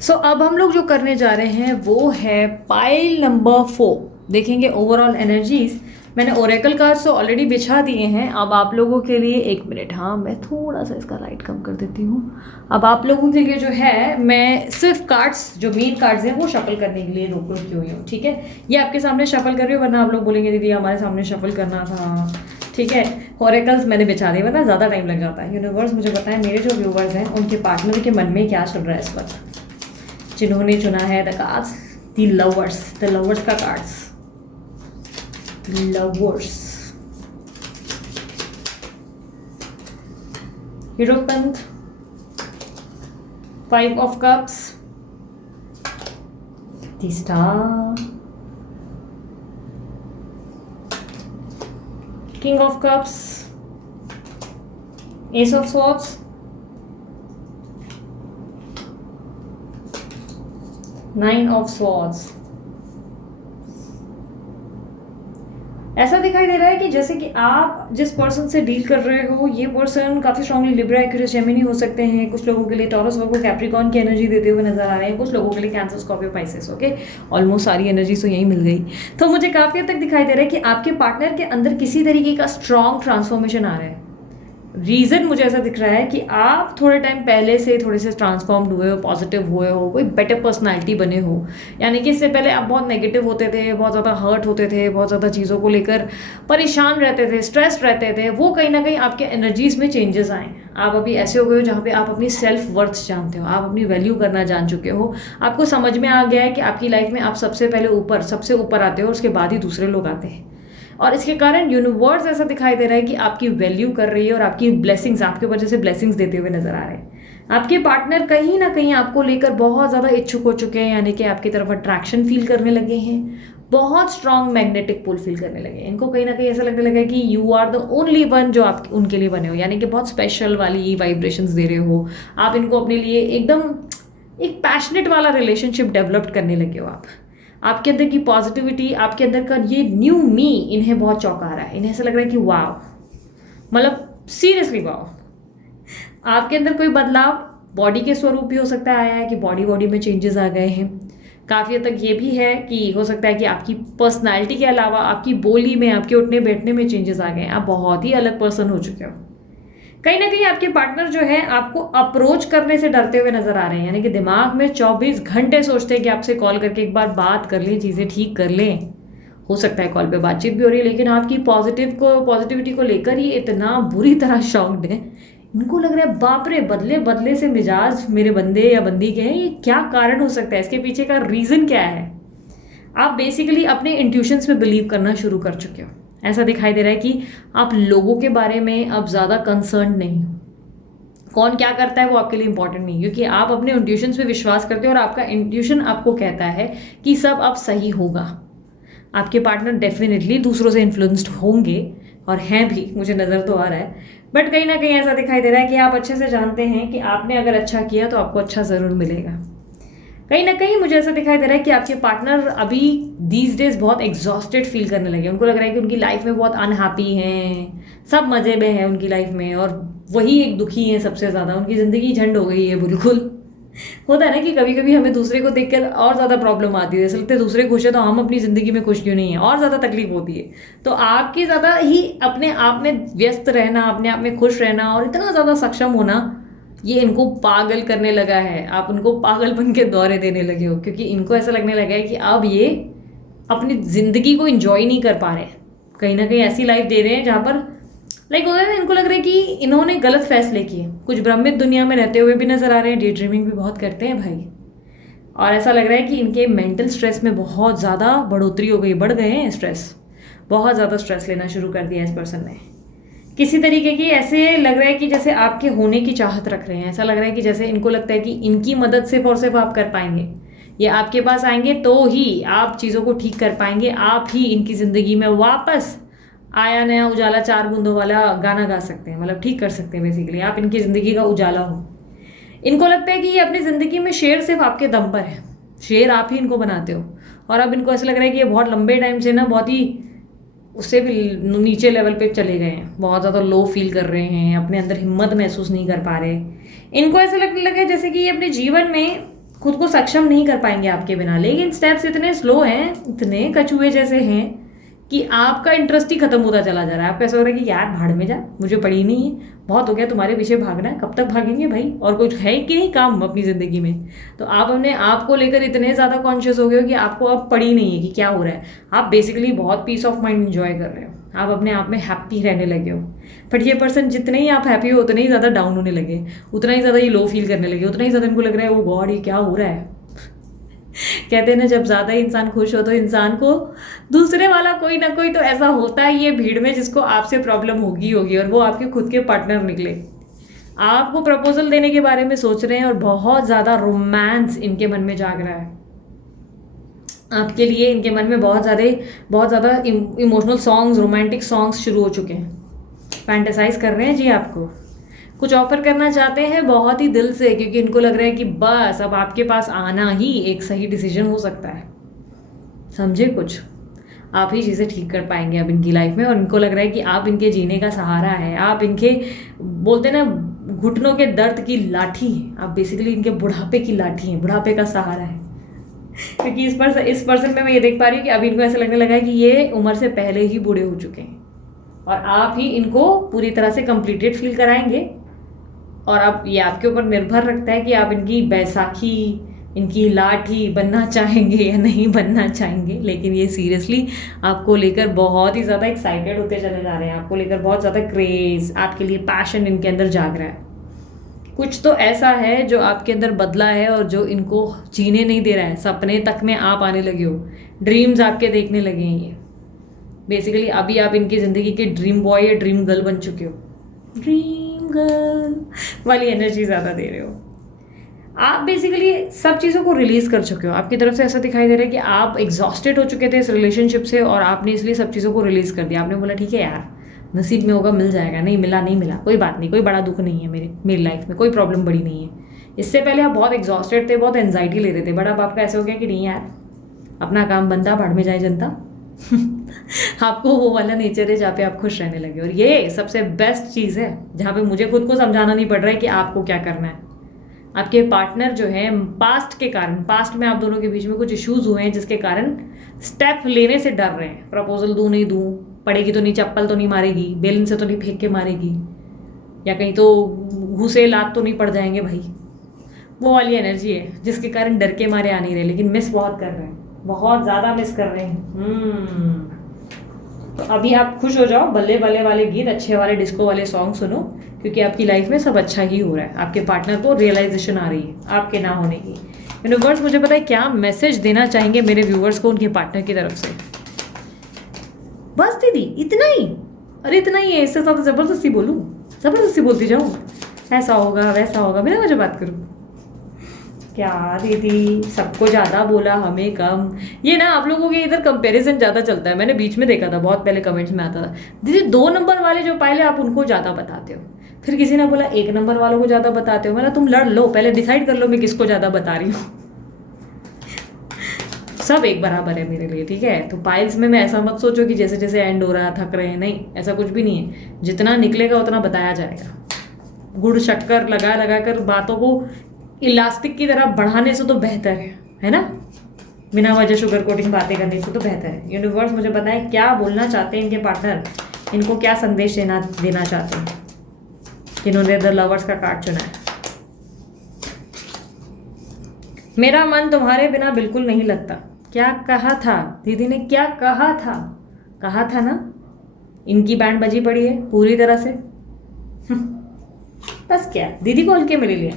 सो अब हम लोग जो करने जा रहे हैं वो है पाइल नंबर 4। देखेंगे ओवरऑल एनर्जीज। मैंने ओरेकल कार्ड्स तो ऑलरेडी बिछा दिए हैं। अब आप लोगों के लिए 1 मिनट, हाँ मैं थोड़ा सा इसका लाइट कम कर देती हूँ। अब आप लोगों के लिए जो है मैं सिर्फ कार्ड्स, जो मेन कार्ड्स हैं वो शफल करने के लिए रोक रुकी हुई हूँ, ठीक है। ये आपके सामने शफल कर रही हूँ, वरना आप लोग बोलेंगे दीदी हमारे सामने शफल करना था, ठीक है। ओरेकल्स मैंने बिछा दिए, वरना ज़्यादा टाइम लग जाता है। यूनिवर्स मुझे बताएं मेरे जो व्यूवर्स हैं उनके पार्टनर के मन में क्या चल रहा है इस वक्त। जिन्होंने चुना है द कार्ड्स, द लवर्स का cards, lovers, hierophant, 5 of cups, the star, king of cups, ace of swords, 9 of swords. ऐसा दिखाई दे रहा है कि जैसे कि आप जिस पर्सन से डील कर रहे हो, ये पर्सन काफ़ी स्ट्रांगली लिब्रा, एक्यूरियस, जेमिनी हो सकते हैं। कुछ लोगों के लिए टॉरस, वर्गो, कैप्रिकॉर्न की एनर्जी देते हुए नजर आ रहे हैं। कुछ लोगों के लिए cancer, Scorpio, Pisces. Okay, almost सारी एनर्जी तो यही मिल गई। तो मुझे काफ़ी हद तक दिखाई दे रहा है कि आपके पार्टनर के अंदर किसी तरीके का स्ट्रॉन्ग ट्रांसफॉर्मेशन आ रहा है। रीज़न मुझे ऐसा दिख रहा है कि आप थोड़े टाइम पहले से थोड़े से ट्रांसफॉर्म्ड हुए हो, पॉजिटिव हुए हो, कोई बेटर पर्सनालिटी बने हो। यानी कि इससे पहले आप बहुत नेगेटिव होते थे, बहुत ज़्यादा हर्ट होते थे, बहुत ज़्यादा चीज़ों को लेकर परेशान रहते थे, स्ट्रेस रहते थे। वो कहीं ना कहीं आपके एनर्जीज में चेंजेस आए। आप अभी ऐसे हो गए हो जहाँ पे आप अपनी सेल्फ वर्थ जानते हो, आप अपनी वैल्यू करना जान चुके हो। आपको समझ में आ गया है कि आपकी लाइफ में आप सबसे पहले सबसे ऊपर आते हो, और उसके बाद ही दूसरे लोग आते हैं। और इसके कारण यूनिवर्स ऐसा दिखाई दे रहा है कि आपकी वैल्यू कर रही है, और आपकी ब्लेसिंग्स, आपके वजह से ब्लेसिंग्स देते हुए नजर आ रहे हैं। आपके पार्टनर कहीं ना कहीं आपको लेकर बहुत ज़्यादा इच्छुक हो चुके हैं, यानी कि आपकी तरफ अट्रैक्शन फील करने लगे हैं। बहुत स्ट्रॉन्ग मैग्नेटिक पुल फील करने लगे। इनको कहीं ना कहीं ऐसा लगने लगा कि you are the only one जो आप उनके लिए बने हो, यानी कि बहुत स्पेशल वाली वाइब्रेशंस दे रहे हो आप इनको अपने लिए। एकदम एक पैशनेट वाला रिलेशनशिप डेवलप करने लगे हो आप। आपके अंदर की पॉजिटिविटी, आपके अंदर का ये न्यू मी इन्हें बहुत चौंका रहा है। इन्हें ऐसा लग रहा है कि वाह, मतलब सीरियसली वाह। आपके अंदर कोई बदलाव बॉडी के स्वरूप भी हो सकता है आया है, कि बॉडी में चेंजेस आ गए हैं। काफ़ी हद तक ये भी है कि हो सकता है कि आपकी पर्सनालिटी के अलावा आपकी बोली में, आपके उठने बैठने में चेंजेस आ गए हैं। आप बहुत ही अलग पर्सन हो चुके हो। कहीं ना कहीं आपके पार्टनर जो है आपको अप्रोच करने से डरते हुए नजर आ रहे हैं, यानी कि दिमाग में 24 घंटे सोचते हैं कि आपसे कॉल करके एक बार बात कर लें, चीज़ें ठीक कर लें। हो सकता है कॉल पे बातचीत भी हो रही है, लेकिन आपकी पॉजिटिविटी को लेकर ही इतना बुरी तरह शॉक्ड है। इनको लग रहा है बाप रे, बदले बदले से मिजाज मेरे बंदे या बंदी के हैं। ये क्या कारण हो सकता है, इसके पीछे का रीज़न क्या है। आप बेसिकली अपने इंट्यूशंस में बिलीव करना शुरू कर चुके हो। ऐसा दिखाई दे रहा है कि आप लोगों के बारे में अब ज़्यादा कंसर्न नहीं हो। कौन क्या करता है वो आपके लिए इंपॉर्टेंट नहीं, क्योंकि आप अपने इंट्यूशंस पे विश्वास करते हो और आपका इंट्यूशन आपको कहता है कि सब अब सही होगा। आपके पार्टनर डेफिनेटली दूसरों से इन्फ्लुएंस्ड होंगे और हैं भी, मुझे नज़र तो आ रहा है। बट कहीं ना कहीं ऐसा दिखाई दे रहा है कि आप अच्छे से जानते हैं कि आपने अगर अच्छा किया तो आपको अच्छा ज़रूर मिलेगा। कहीं ना कहीं मुझे ऐसा दिखाई दे रहा है कि आपके पार्टनर अभी दीज डेज बहुत एग्जॉस्टेड फील करने लगे। उनको लग रहा है कि उनकी लाइफ में बहुत अनहैप्पी हैं, सब मज़े में है उनकी लाइफ में, और वही एक दुखी है सबसे ज़्यादा। उनकी ज़िंदगी झंड हो गई है बिल्कुल। होता है ना कि कभी कभी हमें दूसरे को देखकर और ज़्यादा प्रॉब्लम आती है, जैसे लगता है दूसरे खुश है तो हम अपनी ज़िंदगी में खुश क्यों नहीं है, और ज़्यादा तकलीफ होती है। तो आपकी ज़्यादा ही अपने आप में व्यस्त रहना, अपने आप में खुश रहना और इतना ज़्यादा सक्षम होना, ये इनको पागल करने लगा है। आप उनको पागलपन के दौरे देने लगे हो, क्योंकि इनको ऐसा लगने लगा है कि अब ये अपनी ज़िंदगी को इंजॉय नहीं कर पा रहे। कहीं ना कहीं ऐसी लाइफ दे रहे हैं जहाँ पर लाइक होता है ना, इनको लग रहा है कि इन्होंने गलत फैसले किए। कुछ भ्रमित दुनिया में रहते हुए भी नजर आ रहे हैं, डे ड्रीमिंग भी बहुत करते हैं भाई। और ऐसा लग रहा है कि इनके मेंटल स्ट्रेस में बहुत ज़्यादा बढ़ोतरी हो गई, बढ़ गए हैं स्ट्रेस। बहुत ज़्यादा स्ट्रेस लेना शुरू कर दिया इस पर्सन ने। किसी तरीके की ऐसे लग रहा है कि जैसे आपके होने की चाहत रख रहे हैं। ऐसा लग रहा है कि जैसे इनको लगता है कि इनकी मदद सिर्फ और सिर्फ आप कर पाएंगे, या आपके पास आएंगे तो ही आप चीज़ों को ठीक कर पाएंगे। आप ही इनकी ज़िंदगी में वापस आया नया उजाला 4 बूंदों वाला गाना गा सकते हैं, मतलब ठीक कर सकते हैं। बेसिकली आप इनकी ज़िंदगी का उजाला हो। इनको लगता है कि ये अपनी ज़िंदगी में शेर सिर्फ आपके दम पर है, शेर आप ही इनको बनाते हो। और अब इनको ऐसा लग रहा है कि ये बहुत लंबे टाइम से ना बहुत ही उससे भी नीचे लेवल पे चले गए हैं, बहुत ज़्यादा लो फील कर रहे हैं, अपने अंदर हिम्मत महसूस नहीं कर पा रहे। इनको ऐसा लगने लगा जैसे कि ये अपने जीवन में खुद को सक्षम नहीं कर पाएंगे आपके बिना। लेकिन स्टेप्स इतने स्लो हैं, इतने कछुए जैसे हैं कि आपका इंटरेस्ट ही खत्म होता चला जा रहा है। आपको ऐसा हो रहा है कि यार भाड़ में जा, मुझे पड़ी नहीं है, बहुत हो गया तुम्हारे पीछे भागना है, कब तक भागेंगे भाई, और कुछ है कि नहीं काम अपनी ज़िंदगी में। तो आप अपने आप को लेकर इतने ज़्यादा कॉन्शियस हो गए हो कि आपको अब पड़ी नहीं है कि क्या हो रहा है। आप बेसिकली बहुत पीस ऑफ माइंड इंजॉय कर रहे हो, आप अपने आप में हैप्पी रहने लगे हो। बट ये पर्सन जितने ही आप हैप्पी हो उतने ही ज़्यादा डाउन होने लगे, उतना ही ज़्यादा ये लो फील करने लगे, उतना ही ज़्यादा इनको लग रहा है वो गॉड ये क्या हो रहा है। कहते हैं ना, जब ज़्यादा इंसान खुश हो तो इंसान को दूसरे वाला कोई ना कोई तो ऐसा होता है ये भीड़ में जिसको आपसे प्रॉब्लम होगी होगी, और वो आपके खुद के पार्टनर निकले। आपको प्रपोजल देने के बारे में सोच रहे हैं और बहुत ज़्यादा रोमांस इनके मन में जाग रहा है आपके लिए। इनके मन में बहुत ज़्यादा इमोशनल सॉन्ग्स, रोमांटिक सॉन्ग्स शुरू हो चुके हैं। फैंटेसाइज कर रहे हैं जी, आपको कुछ ऑफर करना चाहते हैं बहुत ही दिल से, क्योंकि इनको लग रहा है कि बस अब आपके पास आना ही एक सही डिसीजन हो सकता है। समझे, कुछ आप ही चीज़ें ठीक कर पाएंगे अब इनकी लाइफ में। और इनको लग रहा है कि आप इनके जीने का सहारा है, आप इनके बोलते ना घुटनों के दर्द की लाठी हैं, आप बेसिकली इनके बुढ़ापे की लाठी हैं, बुढ़ापे का सहारा है। क्योंकि इस पर्सन में मैं ये देख पा रही हूँ कि अभी इनको ऐसा लगने लगा है कि ये उम्र से पहले ही बूढ़े हो चुके हैं, और आप ही इनको पूरी तरह से कंप्लीटेड फील कराएंगे। और अब ये आपके ऊपर निर्भर रखता है कि आप इनकी बैसाखी, इनकी लाठी बनना चाहेंगे या नहीं बनना चाहेंगे। लेकिन ये सीरियसली आपको लेकर बहुत ही ज़्यादा एक्साइटेड होते चले जा रहे हैं, आपको लेकर बहुत ज़्यादा क्रेज़, आपके लिए पैशन इनके अंदर जाग रहा है। कुछ तो ऐसा है जो आपके अंदर बदला है और जो इनको जीने नहीं दे रहा है। सपने तक में आप आने लगे हो, ड्रीम्स आपके देखने लगे हैं ये। बेसिकली अभी आप इनकी ज़िंदगी के ड्रीम बॉय या ड्रीम गर्ल बन चुके हो, ड्रीम गर्ल वाली एनर्जी ज़्यादा दे रहे हो। आप बेसिकली सब चीज़ों को रिलीज़ कर चुके हो। आपकी तरफ से ऐसा दिखाई दे रहा है कि आप एग्जॉस्टेड हो चुके थे इस रिलेशनशिप से और आपने इसलिए सब चीज़ों को रिलीज़ कर दिया। आपने बोला ठीक है यार, नसीब में होगा मिल जाएगा, नहीं मिला नहीं मिला, कोई बात नहीं, कोई बड़ा दुख नहीं है मेरी लाइफ में, कोई प्रॉब्लम बड़ी नहीं है। इससे पहले आप बहुत एग्जॉस्टेड थे, बहुत एंजाइटी ले रहे थे, बट अब आपका ऐसा हो गया कि नहीं यार, अपना काम बनता, भाड़ में जाए जनता। आपको वो वाला नेचर है जहाँ पे आप खुश रहने लगे। और ये सबसे बेस्ट चीज़ है जहाँ पे मुझे खुद को समझाना नहीं पड़ रहा है कि आपको क्या करना है। आपके पार्टनर जो है पास्ट के कारण, पास्ट में आप दोनों के बीच में कुछ इश्यूज हुए हैं जिसके कारण स्टेप लेने से डर रहे हैं। प्रपोजल दूँ नहीं दूँ, पड़ेगी तो नहीं, चप्पल तो नहीं मारेगी, बेलन से तो नहीं फेंक के मारेगी, या कहीं तो घुसे लात तो नहीं पड़ जाएंगे भाई। वो वाली एनर्जी है जिसके कारण डर के मारे आ नहीं रहे, लेकिन मिस बहुत कर रहे हैं, बहुत ज़्यादा मिस कर रहे हैं। तो अभी आप खुश हो जाओ, बल्ले बल्ले वाले गीत, अच्छे वाले डिस्को वाले सॉन्ग सुनो, क्योंकि आपकी लाइफ में सब अच्छा ही हो रहा है। आपके पार्टनर को रियलाइजेशन आ रही है आपके ना होने की। यूनिवर्स मुझे पता है क्या मैसेज देना चाहेंगे मेरे व्यूवर्स को उनके पार्टनर की तरफ से। बस दीदी इतना ही, अरे इतना ही है, इससे ज़्यादा ज़बरदस्ती बोलूँ? ज़बरदस्ती बोलती जाऊँ, ऐसा होगा वैसा होगा, बिना मुझे बात करूँ क्या दीदी? सबको ज़्यादा बोला हमें कम। ये ना आप लोगों के इधर कंपैरिजन ज़्यादा चलता है। मैंने बीच में देखा था, बहुत पहले कमेंट्स में आता था, दीदी 2 नंबर वाले जो पायले आप उनको ज़्यादा बताते हो। फिर किसी ने बोला 1 नंबर वालों को ज़्यादा बताते हो। मैंने तुम लड़ लो, पहले डिसाइड कर लो मैं किसको ज़्यादा बता रही हूँ। सब एक बराबर है मेरे लिए, ठीक है? तो पाइल्स में मैं ऐसा मत सोचो कि जैसे जैसे एंड हो रहा थक रहे हैं, नहीं, ऐसा कुछ भी नहीं है। जितना निकलेगा उतना बताया जाएगा। गुड़ शक्कर लगा लगा कर बातों को इलास्टिक की तरह बढ़ाने से तो बेहतर है ना? बिना वजह शुगर कोटिंग बातें करने से तो बेहतर है। यूनिवर्स मुझे बताए क्या बोलना चाहते हैं इनके पार्टनर, इनको क्या संदेश देना चाहते हैं, जिन्होंने द लवर्स का कार्ड चुना है। मेरा मन तुम्हारे बिना बिल्कुल नहीं लगता। क्या कहा था दीदी ने, क्या कहा था ना? इनकी बैंड बजी पड़ी है पूरी तरह से। बस क्या, दीदी को हल्के में ले लिया।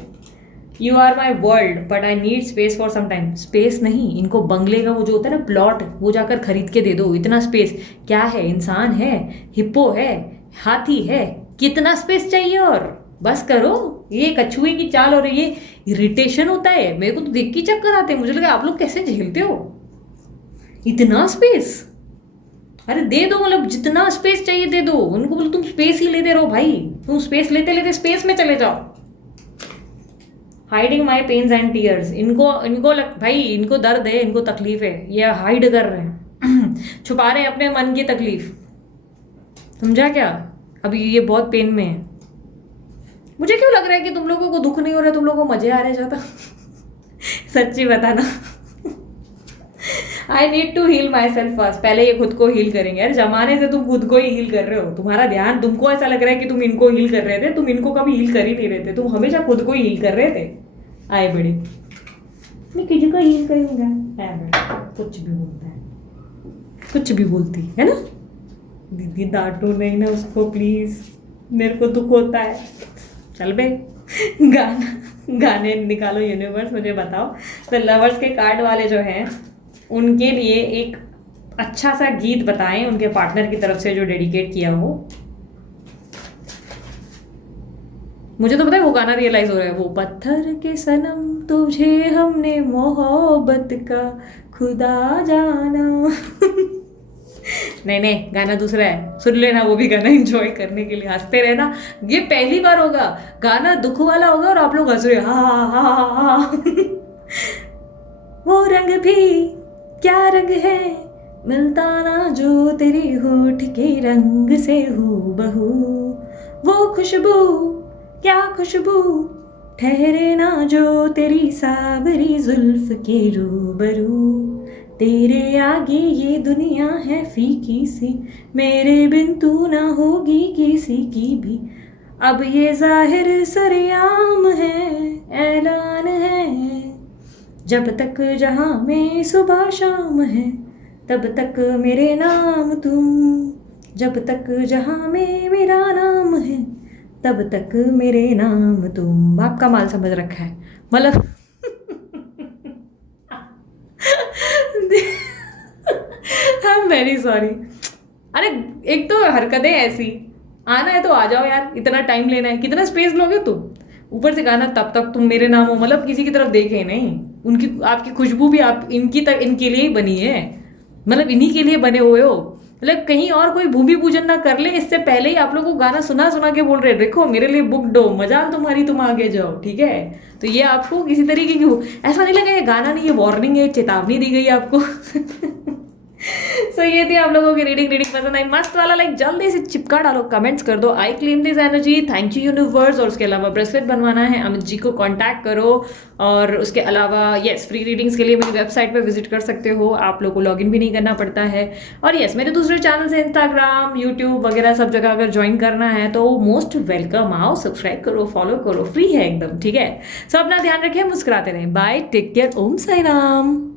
You are my world but I need space for some time. Space नहीं, इनको बंगले का वो जो होता है ना प्लॉट, वो जाकर खरीद के दे दो। इतना स्पेस क्या है? इंसान है, हिप्पो है, हाथी है, कितना स्पेस चाहिए? और बस करो। ये कछुए की चाल और ये इरिटेशन होता है, मेरे को तो देख के चक्कर आते हैं। मुझे लगा आप लोग कैसे झेलते हो इतना स्पेस। अरे दे दो, मतलब जितना स्पेस चाहिए दे दो। उनको बोलो तुम स्पेस ही लेते रहो भाई, तुम स्पेस लेते लेते स्पेस में चले जाओ। Hiding my pains and tears. इनको भाई इनको दर्द है, इनको तकलीफ है, ये हाइड कर रहे हैं। छुपा रहे हैं अपने मन की तकलीफ, समझा क्या? अभी ये बहुत पेन में है। मुझे क्यों लग रहा है कि तुम लोगों को दुख नहीं हो रहा, तुम लोगों को मजे आ रहे ज्यादा। सच्ची बताना। I need to heal myself first. पहले ये खुद को हील करेंगे। यार जमाने से तुम खुद को ही हील कर रहे हो। तुम्हारा ध्यान, तुमको ऐसा लग रहा है कि तुम इनको हील कर रहे थे, तुम इनको कभी हील कर ही नहीं रहे थे, तुम हमेशा खुद को ही हील कर रहे थे। आए बड़ी, मैं किसी को हील करूंगा, कुछ भी बोलता है, कुछ भी बोलती है ना। दीदी डांटो नहीं ना उसको प्लीज, मेरे को दुख होता है। चल बे, गाने निकालो यूनिवर्स, मुझे बताओ द लवर्स के कार्ड वाले जो हैं उनके लिए एक अच्छा सा गीत बताएं उनके पार्टनर की तरफ से जो डेडिकेट किया हो। मुझे तो पता है वो गाना रियलाइज हो रहा है, वो पत्थर के सनम तुझे हमने मोहब्बत का खुदा जाना। नहीं गाना दूसरा है, सुन लेना वो भी गाना एंजॉय करने के लिए, हंसते रहना। ये पहली बार होगा गाना दुख वाला होगा और आप लोग हंस रहे हा। वो रंग भी क्या रंग है, मिलता ना जो तेरे होठ के रंग से हूबहू। वो खुशबू क्या खुशबू, ठहरे ना जो तेरी सावरी जुल्फ के रूबरू। तेरे आगे ये दुनिया है फीकी सी, मेरे बिन तू ना होगी किसी की भी। अब ये जाहिर सरेआम है, ऐलान है, जब तक जहां में सुबह शाम है तब तक मेरे नाम तुम। जब तक जहां में मेरा नाम है तब तक मेरे नाम तुम। आपका माल समझ रखा है मतलब। I am very sorry. अरे एक तो हरकतें ऐसी, आना है तो आ जाओ यार, इतना टाइम लेना है, कितना स्पेस लोगे तुम? ऊपर से गाना तब तक तुम मेरे नाम हो, मतलब किसी की तरफ देखे नहीं, उनकी आपकी खुशबू भी आप इनकी तक इनके लिए ही बनी है, मतलब इन्हीं के लिए बने हुए हो। मतलब कहीं और कोई भूमि पूजन ना कर ले इससे पहले ही आप लोगों को गाना सुना सुना के बोल रहे देखो मेरे लिए बुक दो, मजाल तुम्हारी, तुम आगे जाओ, ठीक है। तो ये आपको किसी तरीके की ऐसा नहीं लगा ये गाना नहीं, ये वार्निंग है, चेतावनी दी गई आपको। सो ये थी आप लोगों की रीडिंग पसंद आई मस्त वाला, लाइक जल्दी से चिपका डालो, कमेंट्स कर दो I claim this energy, thank you universe. और उसके अलावा ब्रेसलेट बनवाना है अमित जी को कांटेक्ट करो। और उसके अलावा यस फ्री रीडिंग्स के लिए मेरी वेबसाइट पे विजिट कर सकते हो, आप लोगों को लॉगिन भी नहीं करना पड़ता है। और यस मेरे दूसरे चैनल से इंस्टाग्राम यूट्यूब वगैरह सब जगह अगर ज्वाइन करना है तो मोस्ट वेलकम, आओ सब्सक्राइब करो, फॉलो करो, फ्री है एकदम, ठीक है। सो अपना ध्यान रखें, मुस्कुराते रहें, बाय, टेक केयर, ओम साई राम।